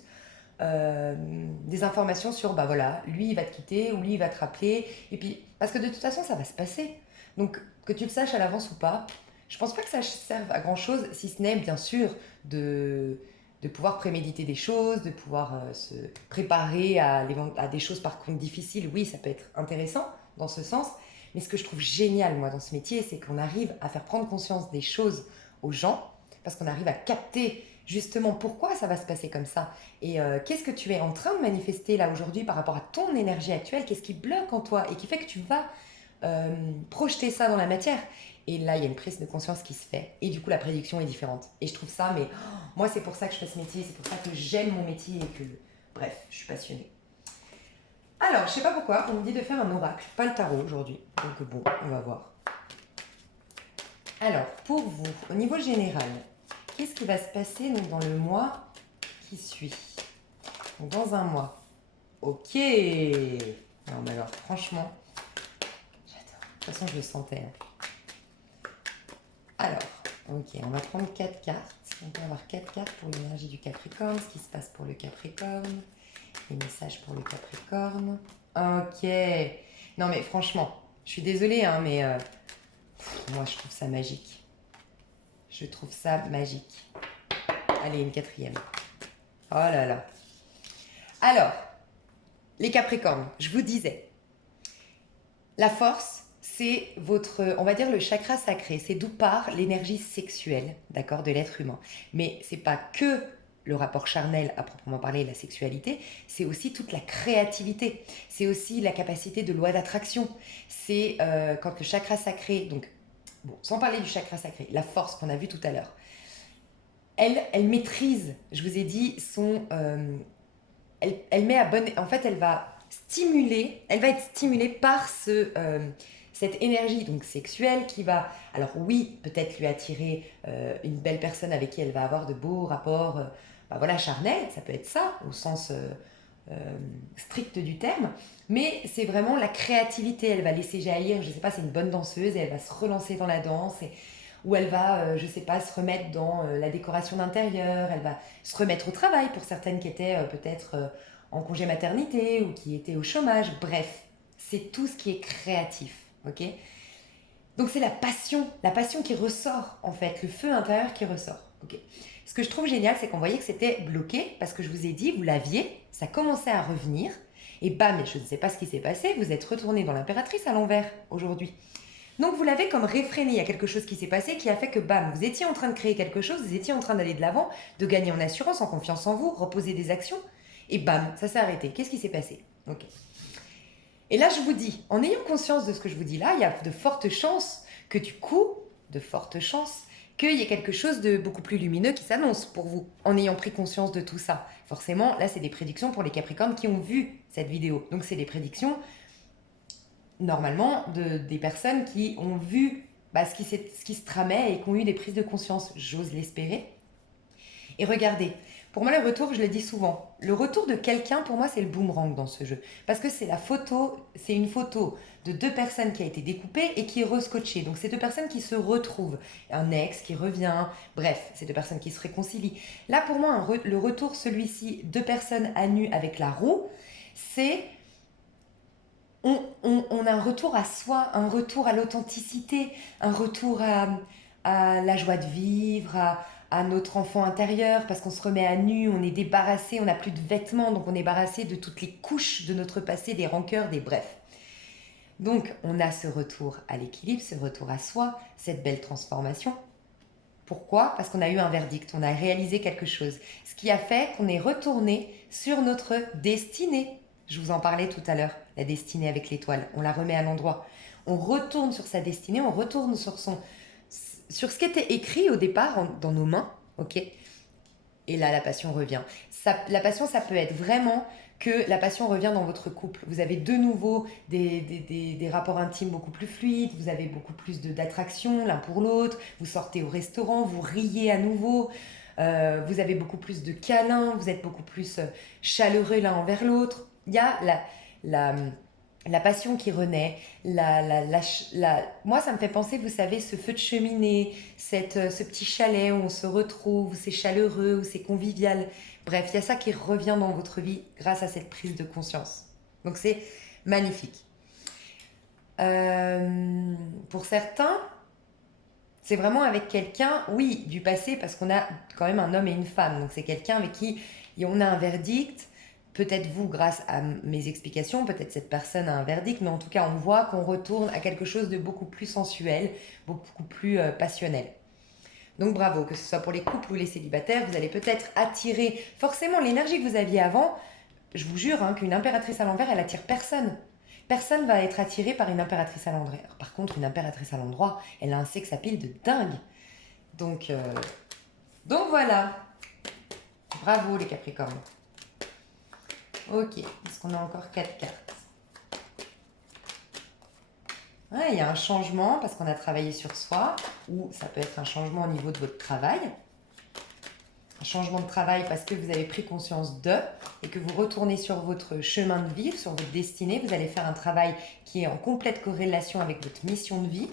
des informations sur, bah voilà, lui il va te quitter ou lui il va te rappeler. Et puis, parce que de toute façon, ça va se passer. Donc, que tu le saches à l'avance ou pas, je pense pas que ça serve à grand chose, si ce n'est bien sûr de pouvoir préméditer des choses, de pouvoir se préparer à des choses par contre difficiles. Oui, ça peut être intéressant dans ce sens. Mais ce que je trouve génial, moi, dans ce métier, c'est qu'on arrive à faire prendre conscience des choses aux gens, parce qu'on arrive à capter justement pourquoi ça va se passer comme ça. Et qu'est-ce que tu es en train de manifester là aujourd'hui par rapport à ton énergie actuelle, qu'est-ce qui bloque en toi et qui fait que tu vas projeter ça dans la matière. Et là, il y a une prise de conscience qui se fait. Et du coup, la prédiction est différente. Et je trouve ça, mais moi, c'est pour ça que je fais ce métier, c'est pour ça que j'aime mon métier et que, bref, je suis passionnée. Alors, je sais pas pourquoi, on me dit de faire un oracle, pas le tarot aujourd'hui. Donc bon, on va voir. Alors, pour vous, au niveau général, qu'est-ce qui va se passer donc, dans le mois qui suit? Donc, dans un mois. Ok. Non, mais alors, franchement, j'adore. De toute façon, je le sentais. Alors, ok, on va prendre 4 cartes. On peut avoir 4 cartes pour l'énergie du Capricorne, ce qui se passe pour le Capricorne, les messages pour le Capricorne. Ok. Non, mais franchement, je suis désolée, hein, mais moi, je trouve ça magique. Je trouve ça magique. Allez, une quatrième. Oh là là. Alors, les Capricornes, je vous disais, la force, c'est votre, on va dire le chakra sacré, c'est d'où part l'énergie sexuelle, d'accord, de l'être humain. Mais c'est pas que le rapport charnel à proprement parler, la sexualité, c'est aussi toute la créativité, c'est aussi la capacité de loi d'attraction, c'est quand le chakra sacré, donc, bon, sans parler du chakra sacré, la force qu'on a vue tout à l'heure, elle maîtrise, je vous ai dit, elle met à bonne, en fait, elle va être stimulée par cette énergie donc sexuelle qui va, alors oui, peut-être lui attirer une belle personne avec qui elle va avoir de beaux rapports, bah voilà, charnels, ça peut être ça au sens euh, strict du terme, mais c'est vraiment la créativité. Elle va laisser jaillir, je sais pas, c'est une bonne danseuse et elle va se relancer dans la danse ou elle va, je sais pas, se remettre dans la décoration d'intérieur, elle va se remettre au travail pour certaines qui étaient peut-être en congé maternité ou qui étaient au chômage. Bref, c'est tout ce qui est créatif, ok? Donc c'est la passion qui ressort en fait, le feu intérieur qui ressort, ok? Ce que je trouve génial, c'est qu'on voyait que c'était bloqué parce que je vous ai dit, vous l'aviez, ça commençait à revenir et bam, je ne sais pas ce qui s'est passé, vous êtes retourné dans l'impératrice à l'envers aujourd'hui. Donc vous l'avez comme réfréné, il y a quelque chose qui s'est passé qui a fait que bam, vous étiez en train de créer quelque chose, vous étiez en train d'aller de l'avant, de gagner en assurance, en confiance en vous, reposer des actions, et bam, ça s'est arrêté. Qu'est-ce qui s'est passé? Ok. Et là, je vous dis, en ayant conscience de ce que je vous dis là, il y a de fortes chances que du coup, de fortes chances, qu'il y ait quelque chose de beaucoup plus lumineux qui s'annonce pour vous, en ayant pris conscience de tout ça. Forcément, là, c'est des prédictions pour les Capricornes qui ont vu cette vidéo. Donc, c'est des prédictions normalement des personnes qui ont vu bah, ce qui se tramait et qui ont eu des prises de conscience, j'ose l'espérer. Et regardez, pour moi le retour, je le dis souvent, le retour de quelqu'un pour moi c'est le boomerang dans ce jeu. Parce que c'est une photo de deux personnes qui a été découpée et qui est rescotchée. Donc c'est deux personnes qui se retrouvent, un ex qui revient, bref, c'est deux personnes qui se réconcilient. Là pour moi le retour celui-ci, deux personnes à nu avec la roue, c'est on a un retour à soi, un retour à l'authenticité, un retour à la joie de vivre, à notre enfant intérieur, parce qu'on se remet à nu, on est débarrassé, on n'a plus de vêtements, donc on est débarrassé de toutes les couches de notre passé, des rancœurs, des brefs. Donc on a ce retour à l'équilibre, ce retour à soi, cette belle transformation. Pourquoi? Parce qu'on a eu un verdict, on a réalisé quelque chose. Ce qui a fait qu'on est retourné sur notre destinée. Je vous en parlais tout à l'heure, la destinée avec l'étoile. On la remet à l'endroit. On retourne sur sa destinée, on retourne sur sur ce qui était écrit au départ dans nos mains, ok? Et là, la passion revient. La passion, ça peut être vraiment que la passion revient dans votre couple. Vous avez de nouveau des rapports intimes beaucoup plus fluides, vous avez beaucoup plus d'attraction l'un pour l'autre, vous sortez au restaurant, vous riez à nouveau, vous avez beaucoup plus de câlins, vous êtes beaucoup plus chaleureux l'un envers l'autre. Il y a la, la passion qui renaît, moi ça me fait penser, vous savez, ce feu de cheminée, ce petit chalet où on se retrouve, où c'est chaleureux, où c'est convivial. Bref, il y a ça qui revient dans votre vie grâce à cette prise de conscience. Donc c'est magnifique. Pour certains, c'est vraiment avec quelqu'un, oui, du passé, parce qu'on a quand même un homme et une femme. Donc c'est quelqu'un avec qui on a un verdict. Peut-être vous, grâce à mes explications, peut-être cette personne a un verdict, mais en tout cas, on voit qu'on retourne à quelque chose de beaucoup plus sensuel, beaucoup plus passionnel. Donc bravo, que ce soit pour les couples ou les célibataires, vous allez peut-être attirer forcément l'énergie que vous aviez avant. Je vous jure hein, qu'une impératrice à l'envers, elle attire personne. Personne va être attiré par une impératrice à l'envers. Par contre, une impératrice à l'endroit, elle a un sex appeal de dingue. Donc voilà. Bravo les Capricornes. Ok, est-ce qu'on a encore 4 cartes? Ouais, il y a un changement parce qu'on a travaillé sur soi, ou ça peut être un changement au niveau de votre travail. Un changement de travail parce que vous avez pris conscience d'eux et que vous retournez sur votre chemin de vie, sur votre destinée. Vous allez faire un travail qui est en complète corrélation avec votre mission de vie,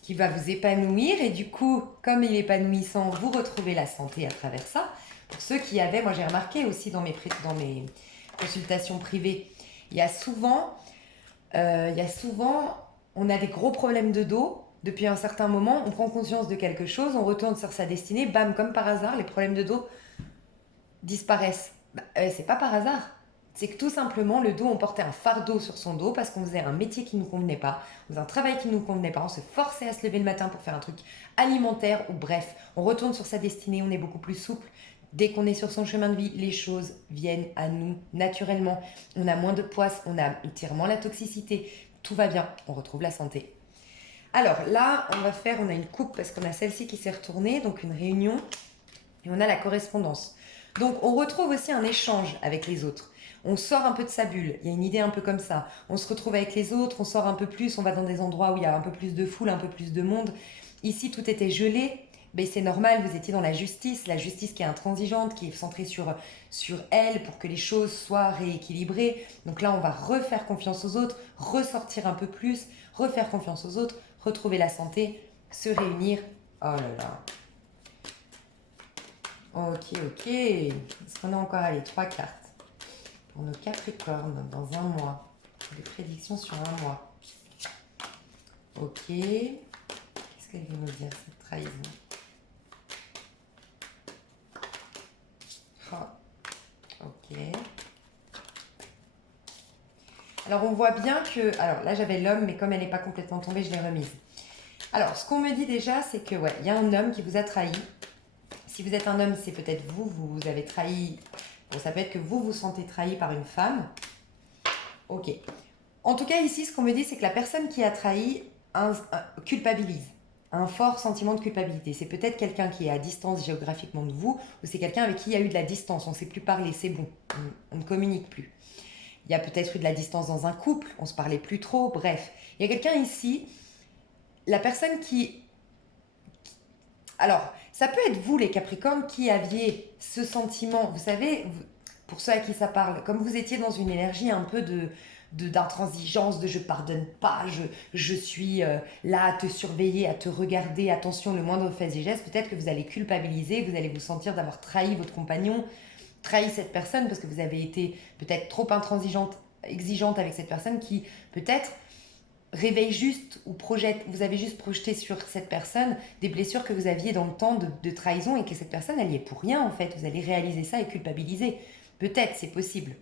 qui va vous épanouir. Et du coup, comme il est épanouissant, vous retrouvez la santé à travers ça. Pour ceux qui avaient, moi j'ai remarqué aussi dans mes consultations privées, il y a souvent, on a des gros problèmes de dos. Depuis un certain moment, on prend conscience de quelque chose, on retourne sur sa destinée, bam, comme par hasard, les problèmes de dos disparaissent. C'est pas par hasard. C'est que tout simplement, le dos, on portait un fardeau sur son dos parce qu'on faisait un métier qui ne nous convenait pas, on faisait un travail qui ne nous convenait pas, on se forçait à se lever le matin pour faire un truc alimentaire ou bref, on retourne sur sa destinée, on est beaucoup plus souple. Dès qu'on est sur son chemin de vie, les choses viennent à nous naturellement. On a moins de poisse, on tire moins la toxicité, tout va bien, on retrouve la santé. Alors là, on a une coupe parce qu'on a celle-ci qui s'est retournée, donc une réunion, et on a la correspondance. Donc on retrouve aussi un échange avec les autres. On sort un peu de sa bulle, il y a une idée un peu comme ça. On se retrouve avec les autres, on sort un peu plus, on va dans des endroits où il y a un peu plus de foule, un peu plus de monde. Ici, tout était gelé, mais c'est normal, vous étiez dans la justice qui est intransigeante, qui est centrée sur elle pour que les choses soient rééquilibrées. Donc là, on va refaire confiance aux autres, ressortir un peu plus, refaire confiance aux autres, retrouver la santé, se réunir. Oh là là. Ok. Est-ce qu'on a encore, allez, 3 cartes pour nos Capricornes dans un mois. Des prédictions sur un mois. Ok. Qu'est-ce qu'elle veut nous dire, cette trahison? Oh. Ok. Alors, on voit bien que... Alors, là, j'avais l'homme, mais comme elle n'est pas complètement tombée, je l'ai remise. Alors, ce qu'on me dit déjà, c'est que, ouais, il y a un homme qui vous a trahi. Si vous êtes un homme, c'est peut-être vous avez trahi... Bon, ça peut être que vous vous sentez trahi par une femme. Ok. En tout cas, ici, ce qu'on me dit, c'est que la personne qui a trahi culpabilise. Un fort sentiment de culpabilité. C'est peut-être quelqu'un qui est à distance géographiquement de vous, ou c'est quelqu'un avec qui il y a eu de la distance. On ne sait plus parler, c'est bon. On ne communique plus. Il y a peut-être eu de la distance dans un couple, on ne se parlait plus trop, bref. Il y a quelqu'un ici, la personne qui... Alors, ça peut être vous, les Capricornes, qui aviez ce sentiment, vous savez, pour ceux à qui ça parle, comme vous étiez dans une énergie un peu d'intransigeance, de je pardonne pas, je suis là à te surveiller, à te regarder, attention, le moindre fait et geste, peut-être que vous allez culpabiliser, vous allez vous sentir d'avoir trahi votre compagnon, trahi cette personne parce que vous avez été peut-être trop intransigeante, exigeante avec cette personne qui peut-être réveille juste ou projette, vous avez juste projeté sur cette personne des blessures que vous aviez dans le temps de trahison et que cette personne, elle y est pour rien en fait. Vous allez réaliser ça et culpabiliser. Peut-être, c'est possible.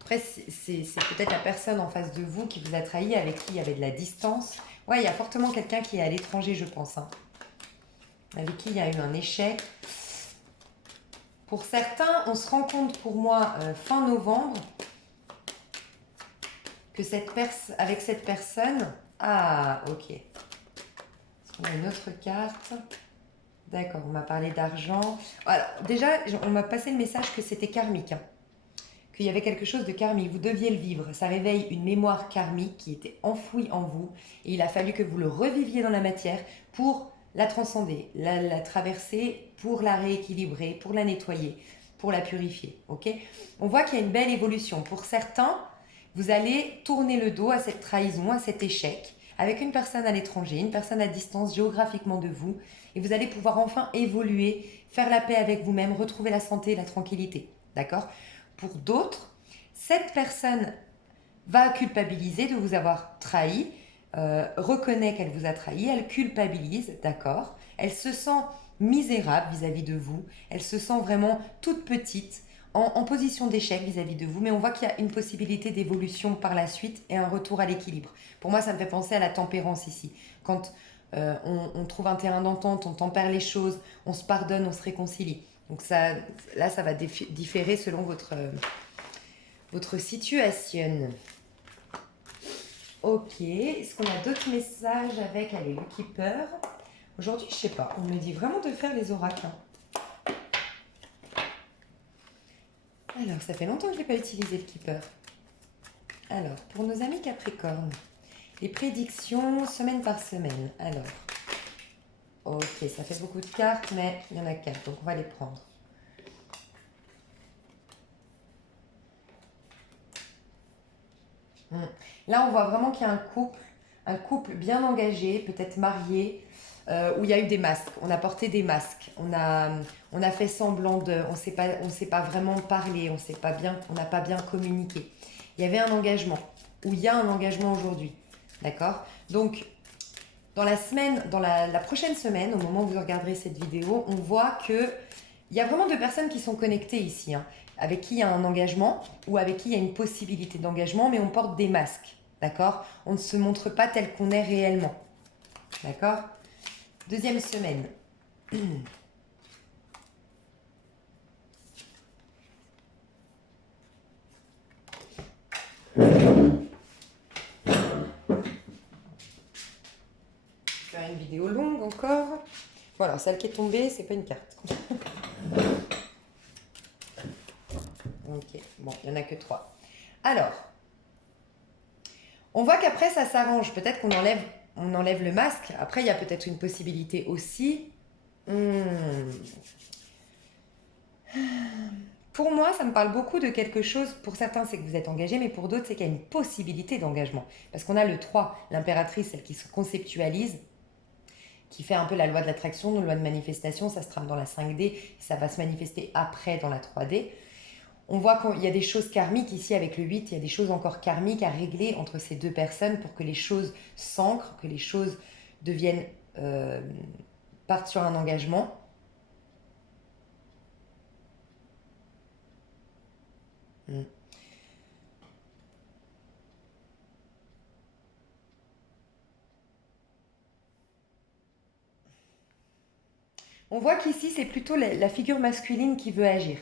Après, c'est peut-être la personne en face de vous qui vous a trahi, avec qui il y avait de la distance. Ouais, il y a fortement quelqu'un qui est à l'étranger, je pense. Hein. Avec qui il y a eu un échec. Pour certains, on se rend compte pour moi fin novembre que avec cette personne... Ah, ok. Est-ce qu'on a une autre carte? D'accord, on m'a parlé d'argent. Alors, déjà, on m'a passé le message que c'était karmique. Hein. Qu'il y avait quelque chose de karmique. Vous deviez le vivre. Ça réveille une mémoire karmique qui était enfouie en vous. Et il a fallu que vous le reviviez dans la matière pour la transcender, la traverser, pour la rééquilibrer, pour la nettoyer, pour la purifier. Ok? On voit qu'il y a une belle évolution. Pour certains, vous allez tourner le dos à cette trahison, à cet échec, avec une personne à l'étranger, une personne à distance géographiquement de vous, et vous allez pouvoir enfin évoluer, faire la paix avec vous-même, retrouver la santé et la tranquillité. D'accord? Pour d'autres, cette personne va culpabiliser de vous avoir trahi, reconnaît qu'elle vous a trahi, elle culpabilise, d'accord? Elle se sent misérable vis-à-vis de vous, elle se sent vraiment toute petite, en position d'échec vis-à-vis de vous, mais on voit qu'il y a une possibilité d'évolution par la suite et un retour à l'équilibre. Pour moi, ça me fait penser à la tempérance ici. Quand on trouve un terrain d'entente, on tempère les choses, on se pardonne, on se réconcilie. Donc ça, là, ça va différer selon votre situation. Ok, est-ce qu'on a d'autres messages avec, allez, le Keeper? Aujourd'hui, je sais pas, on me dit vraiment de faire les oracles. Alors, ça fait longtemps que je n'ai pas utilisé le Keeper. Alors, pour nos amis Capricorne, les prédictions semaine par semaine. Alors, ok, ça fait beaucoup de cartes, mais il y en a 4, donc on va les prendre. Là, on voit vraiment qu'il y a un couple bien engagé, peut-être marié, où il y a eu des masques. On a porté des masques. On a fait semblant de... On sait pas vraiment parler, on n'a pas bien communiqué. Il y avait un engagement, où il y a un engagement aujourd'hui. D'accord? Donc, Dans la semaine, dans la prochaine semaine, au moment où vous regarderez cette vidéo, on voit que il y a vraiment deux personnes qui sont connectées ici, hein, avec qui il y a un engagement ou avec qui il y a une possibilité d'engagement, mais on porte des masques, d'accord? On ne se montre pas tel qu'on est réellement, d'accord? Deuxième semaine. Faire une vidéo longue encore. Voilà, celle qui est tombée, c'est pas une carte. Ok, bon, il n'y en a que 3. Alors, on voit qu'après, ça s'arrange. Peut-être on enlève le masque. Après, il y a peut-être une possibilité aussi. Pour moi, ça me parle beaucoup de quelque chose. Pour certains, c'est que vous êtes engagé, mais pour d'autres, c'est qu'il y a une possibilité d'engagement. Parce qu'on a le 3, l'impératrice, celle qui se conceptualise, qui fait un peu la loi de l'attraction, une loi de manifestation. Ça se trame dans la 5D, ça va se manifester après dans la 3D. On voit qu'il y a des choses karmiques ici avec le 8, il y a des choses encore karmiques à régler entre ces deux personnes pour que les choses s'ancrent, que les choses deviennent, partent sur un engagement. On voit qu'ici, c'est plutôt la figure masculine qui veut agir.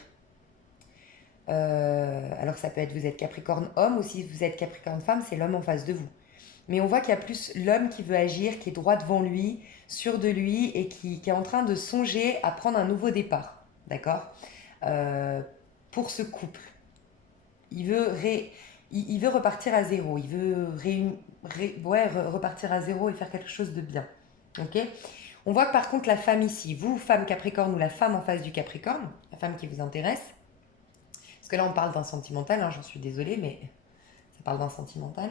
Alors ça peut être vous êtes Capricorne homme ou si vous êtes Capricorne femme, c'est l'homme en face de vous. Mais on voit qu'il y a plus l'homme qui veut agir, qui est droit devant lui, sûr de lui et qui est en train de songer à prendre un nouveau départ. D'accord. Euh, pour ce couple. Il veut, il veut repartir à zéro. Il veut repartir à zéro et faire quelque chose de bien. Ok. On voit que par contre la femme ici, vous, femme Capricorne ou la femme en face du Capricorne, la femme qui vous intéresse, parce que là on parle d'un sentimental, hein, j'en suis désolée, mais ça parle d'un sentimental.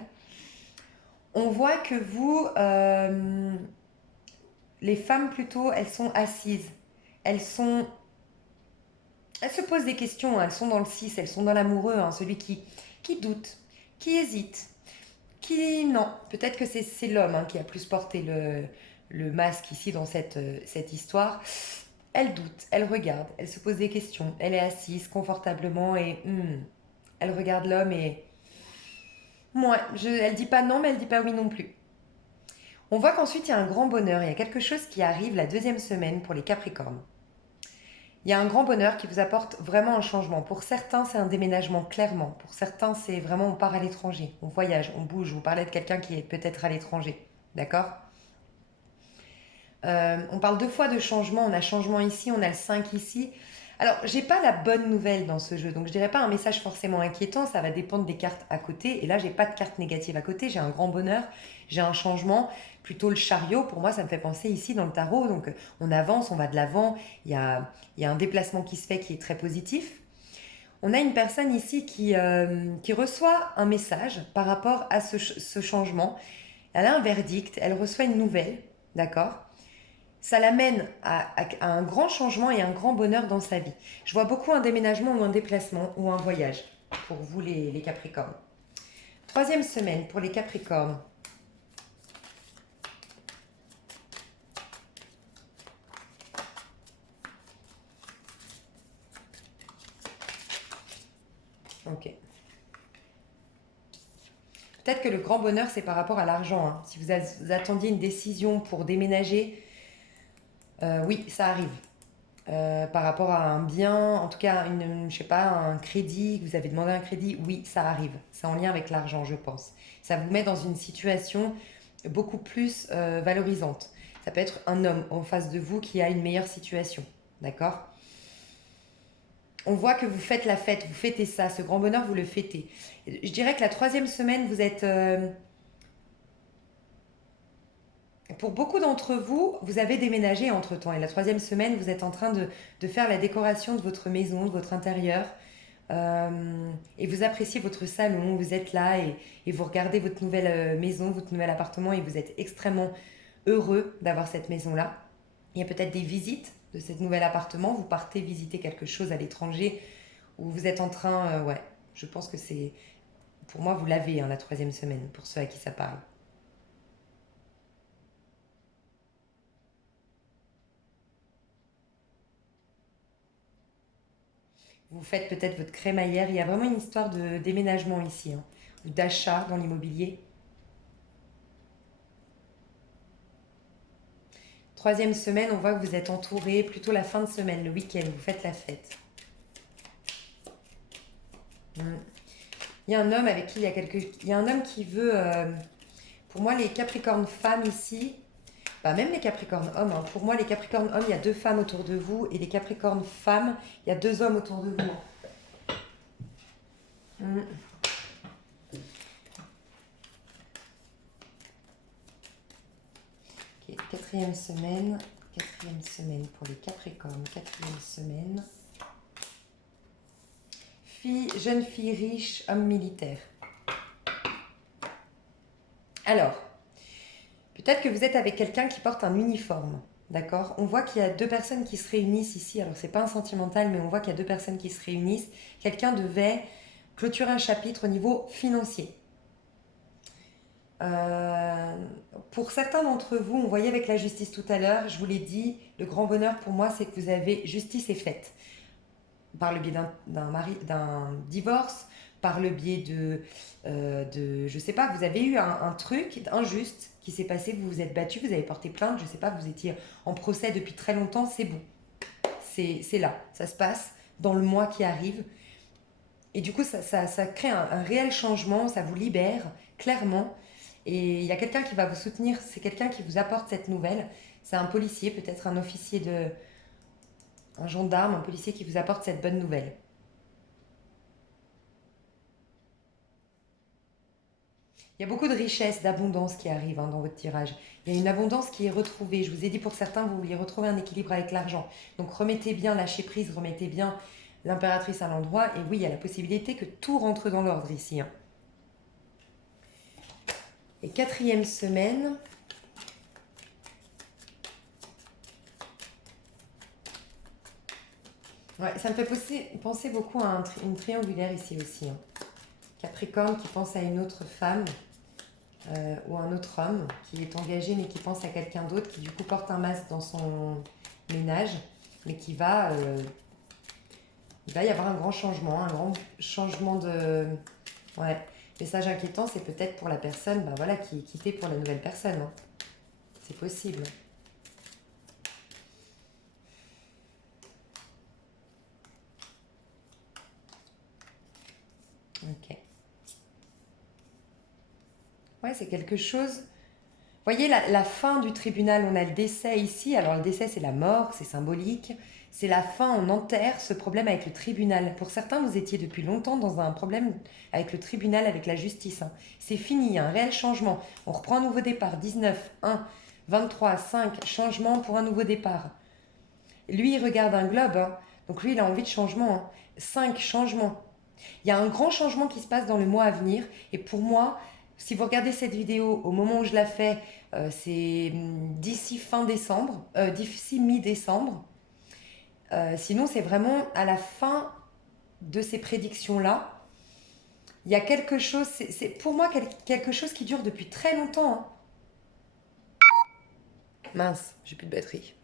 On voit que vous, les femmes plutôt, elles sont assises. Elles sont... Elles se posent des questions, hein, elles sont dans le 6, elles sont dans l'amoureux, hein, celui qui doute, qui hésite, qui... Non, peut-être que c'est l'homme hein, qui a plus porté le masque ici dans cette histoire. Elle doute, elle regarde, elle se pose des questions, elle est assise confortablement et elle regarde l'homme et moi, elle dit pas non mais elle dit pas oui non plus. On voit qu'ensuite il y a un grand bonheur, il y a quelque chose qui arrive la deuxième semaine pour les Capricornes. Il y a un grand bonheur qui vous apporte vraiment un changement. Pour certains, c'est un déménagement, clairement. Pour certains, c'est vraiment on part à l'étranger, on voyage, on bouge. Vous parlez de quelqu'un qui est peut-être à l'étranger. D'accord. On parle deux fois de changement. On a changement ici, on a le 5 ici. Alors, j'ai pas la bonne nouvelle dans ce jeu, donc je dirais pas un message forcément inquiétant, ça va dépendre des cartes à côté. Et là, j'ai pas de carte négative à côté, j'ai un grand bonheur, j'ai un changement, plutôt le chariot. Pour moi, ça me fait penser ici dans le tarot, donc on avance, on va de l'avant, il y a un déplacement qui se fait qui est très positif. On a une personne ici qui reçoit un message par rapport à ce changement. Elle a un verdict, elle reçoit une nouvelle, d'accord. Ça l'amène à un grand changement et un grand bonheur dans sa vie. Je vois beaucoup un déménagement ou un déplacement ou un voyage pour vous les Capricornes. Troisième semaine pour les Capricornes. Ok. Peut-être que le grand bonheur, c'est par rapport à l'argent. Hein. Si vous attendiez une décision pour déménager, oui, ça arrive. Par rapport à un bien, en tout cas, je sais pas, un crédit, que vous avez demandé un crédit, oui, ça arrive. C'est en lien avec l'argent, je pense. Ça vous met dans une situation beaucoup plus valorisante. Ça peut être un homme en face de vous qui a une meilleure situation, d'accord. On voit que vous faites la fête, vous fêtez ça, ce grand bonheur, vous le fêtez. Je dirais que la troisième semaine, vous êtes... pour beaucoup d'entre vous, vous avez déménagé entre-temps. Et la troisième semaine, vous êtes en train de faire la décoration de votre maison, de votre intérieur. Et vous appréciez votre salon, vous êtes là et vous regardez votre nouvelle maison, votre nouvel appartement et vous êtes extrêmement heureux d'avoir cette maison-là. Il y a peut-être des visites de ce nouvel appartement, vous partez visiter quelque chose à l'étranger où vous êtes en train, ouais, je pense que c'est, pour moi, vous l'avez hein, la troisième semaine, pour ceux à qui ça parle. Vous faites peut-être votre crémaillère. Il y a vraiment une histoire de déménagement ici, hein, ou d'achat dans l'immobilier. Troisième semaine, on voit que vous êtes entouré, plutôt la fin de semaine, le week-end, vous faites la fête. Mm. Il y a un homme avec qui il y a Il y a un homme qui veut... pour moi, les Capricornes femmes ici, bah, même les Capricornes hommes, hein, pour moi, les Capricornes hommes, il y a deux femmes autour de vous, et les Capricornes femmes, il y a deux hommes autour de vous. Mm. Ok, quatrième semaine pour les Capricornes, quatrième semaine. Jeune fille riche, homme militaire. Alors, peut-être que vous êtes avec quelqu'un qui porte un uniforme, d'accord? On voit qu'il y a deux personnes qui se réunissent ici. Alors, c'est pas un sentimental, mais on voit qu'il y a deux personnes qui se réunissent. Quelqu'un devait clôturer un chapitre au niveau financier. Euh, pour certains d'entre vous, on voyait avec la justice tout à l'heure, je vous l'ai dit, le grand bonheur pour moi, c'est que vous avez justice est faite. Par le biais d'un divorce, par le biais je sais pas, vous avez eu un truc injuste qui s'est passé, vous vous êtes battu, vous avez porté plainte, je sais pas, vous étiez en procès depuis très longtemps, c'est bon. C'est là, ça se passe dans le mois qui arrive. Et du coup, ça crée un réel changement, ça vous libère, clairement. Et il y a quelqu'un qui va vous soutenir, c'est quelqu'un qui vous apporte cette nouvelle. C'est un policier, peut-être un officier un gendarme, un policier qui vous apporte cette bonne nouvelle. Il y a beaucoup de richesse, d'abondance qui arrive, hein, dans votre tirage. Il y a une abondance qui est retrouvée. Je vous ai dit, pour certains, vous vouliez retrouver un équilibre avec l'argent. Donc remettez bien, lâchez prise, remettez bien l'impératrice à l'endroit. Et oui, il y a la possibilité que tout rentre dans l'ordre ici, hein. Et quatrième semaine. Ouais, ça me fait penser beaucoup à une triangulaire ici aussi, hein. Capricorne qui pense à une autre femme, ou un autre homme qui est engagé mais qui pense à quelqu'un d'autre, qui du coup porte un masque dans son ménage, mais il va y avoir un grand changement de... Ouais, message inquiétant, c'est peut-être pour la personne, bah voilà, qui est quittée pour la nouvelle personne, hein. C'est possible. Ok. Ouais, c'est quelque chose... Voyez la fin du tribunal, on a le décès ici. Alors le décès, c'est la mort, c'est symbolique. C'est la fin, on enterre ce problème avec le tribunal. Pour certains, vous étiez depuis longtemps dans un problème avec le tribunal, avec la justice, hein. C'est fini, il y a un réel changement. On reprend un nouveau départ. 19, 1, 23, 5, changement pour un nouveau départ. Lui, il regarde un globe, hein. Donc lui, il a envie de changement, hein. 5 changements. Il y a un grand changement qui se passe dans le mois à venir. Et pour moi, si vous regardez cette vidéo au moment où je la fais, c'est d'ici fin décembre, d'ici mi-décembre. Sinon, c'est vraiment à la fin de ces prédictions-là. Il y a quelque chose, c'est pour moi quelque chose qui dure depuis très longtemps, hein. Mince, j'ai plus de batterie.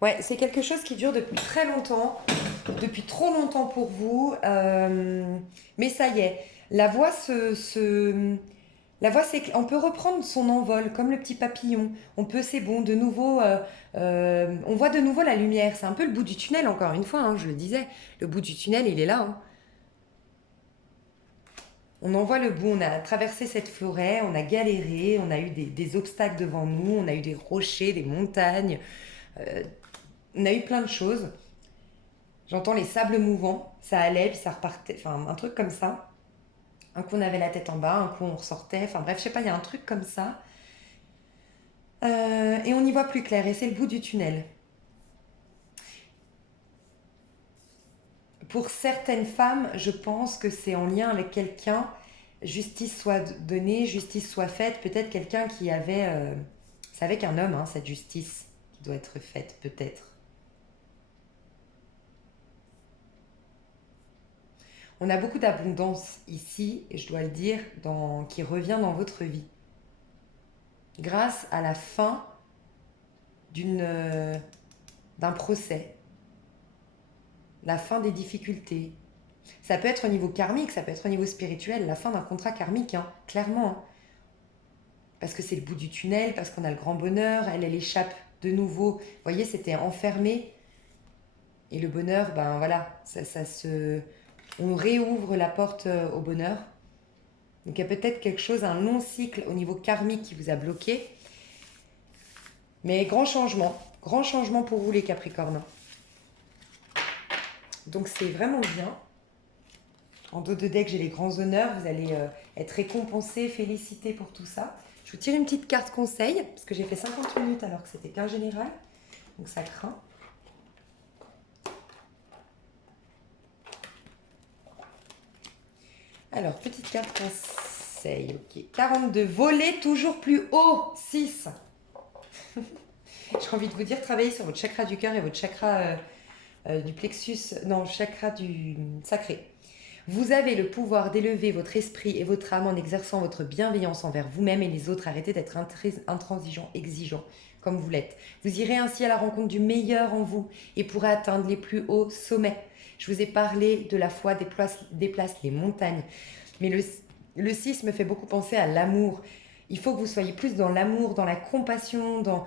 Ouais, c'est quelque chose qui dure depuis très longtemps, depuis trop longtemps pour vous. Mais ça y est, la voix la voix, on peut reprendre son envol comme le petit papillon. C'est bon, de nouveau, on voit de nouveau la lumière. C'est un peu le bout du tunnel, encore une fois, hein, je le disais. Le bout du tunnel, il est là, hein. On en voit le bout, on a traversé cette forêt, on a galéré, on a eu des obstacles devant nous, on a eu des rochers, des montagnes, euh, on a eu plein de choses. J'entends les sables mouvants, ça allait, puis ça repartait, enfin un truc comme ça. Un coup on avait la tête en bas, un coup on ressortait, enfin bref, je sais pas, il y a un truc comme ça. Et on y voit plus clair, et c'est le bout du tunnel. Pour certaines femmes, je pense que c'est en lien avec quelqu'un, justice soit donnée, justice soit faite, peut-être quelqu'un qui avait... c'est avec un homme, hein, cette justice qui doit être faite, peut-être. On a beaucoup d'abondance ici, et je dois le dire, qui revient dans votre vie. Grâce à la fin d'un procès. la fin des difficultés. Ça peut être au niveau karmique, ça peut être au niveau spirituel, la fin d'un contrat karmique, hein, clairement. Hein. Parce que c'est le bout du tunnel, parce qu'on a le grand bonheur, elle échappe de nouveau. Vous voyez, c'était enfermé. Et le bonheur, ben voilà, on réouvre la porte au bonheur. Donc il y a peut-être quelque chose, un long cycle au niveau karmique qui vous a bloqué. Mais grand changement pour vous les Capricornes. Donc c'est vraiment bien. En dos de deck, j'ai les grands honneurs. Vous allez être récompensés, félicités pour tout ça. Je vous tire une petite carte conseil, parce que j'ai fait 50 minutes alors que c'était qu'un général. Donc ça craint. Alors, petite carte conseil. Ok. 42. Voler toujours plus haut. 6. J'ai envie de vous dire, travaillez sur votre chakra du cœur et votre chakra du plexus. Non, chakra du sacré. Vous avez le pouvoir d'élever votre esprit et votre âme en exerçant votre bienveillance envers vous-même et les autres. Arrêtez d'être intransigeant, exigeant, comme vous l'êtes. Vous irez ainsi à la rencontre du meilleur en vous et pourrez atteindre les plus hauts sommets. Je vous ai parlé de la foi déplace les montagnes. Mais le 6 me fait beaucoup penser à l'amour. Il faut que vous soyez plus dans l'amour, dans la compassion, dans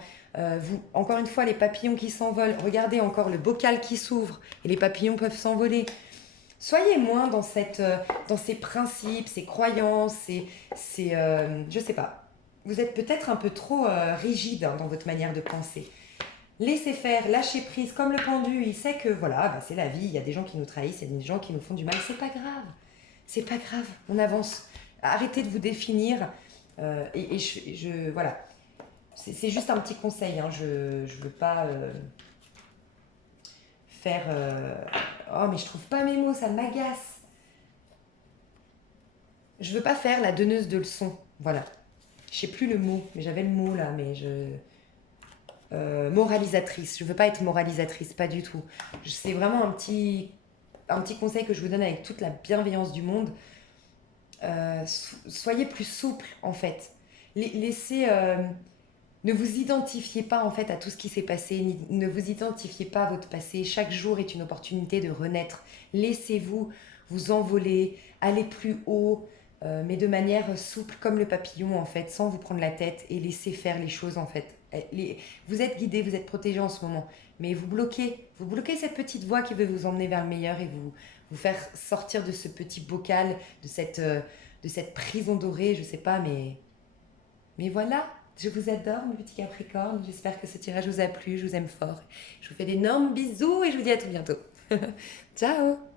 encore une fois, les papillons qui s'envolent. Regardez encore le bocal qui s'ouvre et les papillons peuvent s'envoler. Soyez moins dans ces principes, ces croyances, je sais pas. Vous êtes peut-être un peu trop rigide hein, dans votre manière de penser. Laissez faire, lâchez prise, comme le pendu. Il sait que voilà, bah, c'est la vie. Il y a des gens qui nous trahissent, il y a des gens qui nous font du mal. C'est pas grave. C'est pas grave. On avance. Arrêtez de vous définir. Voilà. C'est juste un petit conseil. Hein. Je veux pas faire. Oh, mais je trouve pas mes mots, ça m'agace. Je veux pas faire la donneuse de leçons. Voilà. Je sais plus le mot, mais j'avais le mot là, mais moralisatrice. Je veux pas être moralisatrice, pas du tout. C'est vraiment un petit conseil que je vous donne avec toute la bienveillance du monde. Soyez plus souple en fait. Laissez. Ne vous identifiez pas en fait à tout ce qui s'est passé, ne vous identifiez pas à votre passé. Chaque jour est une opportunité de renaître. Laissez-vous vous envoler, aller plus haut, mais de manière souple comme le papillon en fait, sans vous prendre la tête et laisser faire les choses en fait. Vous êtes guidé, vous êtes protégé en ce moment, mais vous bloquez cette petite voix qui veut vous emmener vers le meilleur et vous faire sortir de ce petit bocal, de cette prison dorée, je sais pas, mais voilà. Je vous adore, mes petits Capricornes. J'espère que ce tirage vous a plu. Je vous aime fort. Je vous fais d'énormes bisous et je vous dis à tout bientôt. Ciao!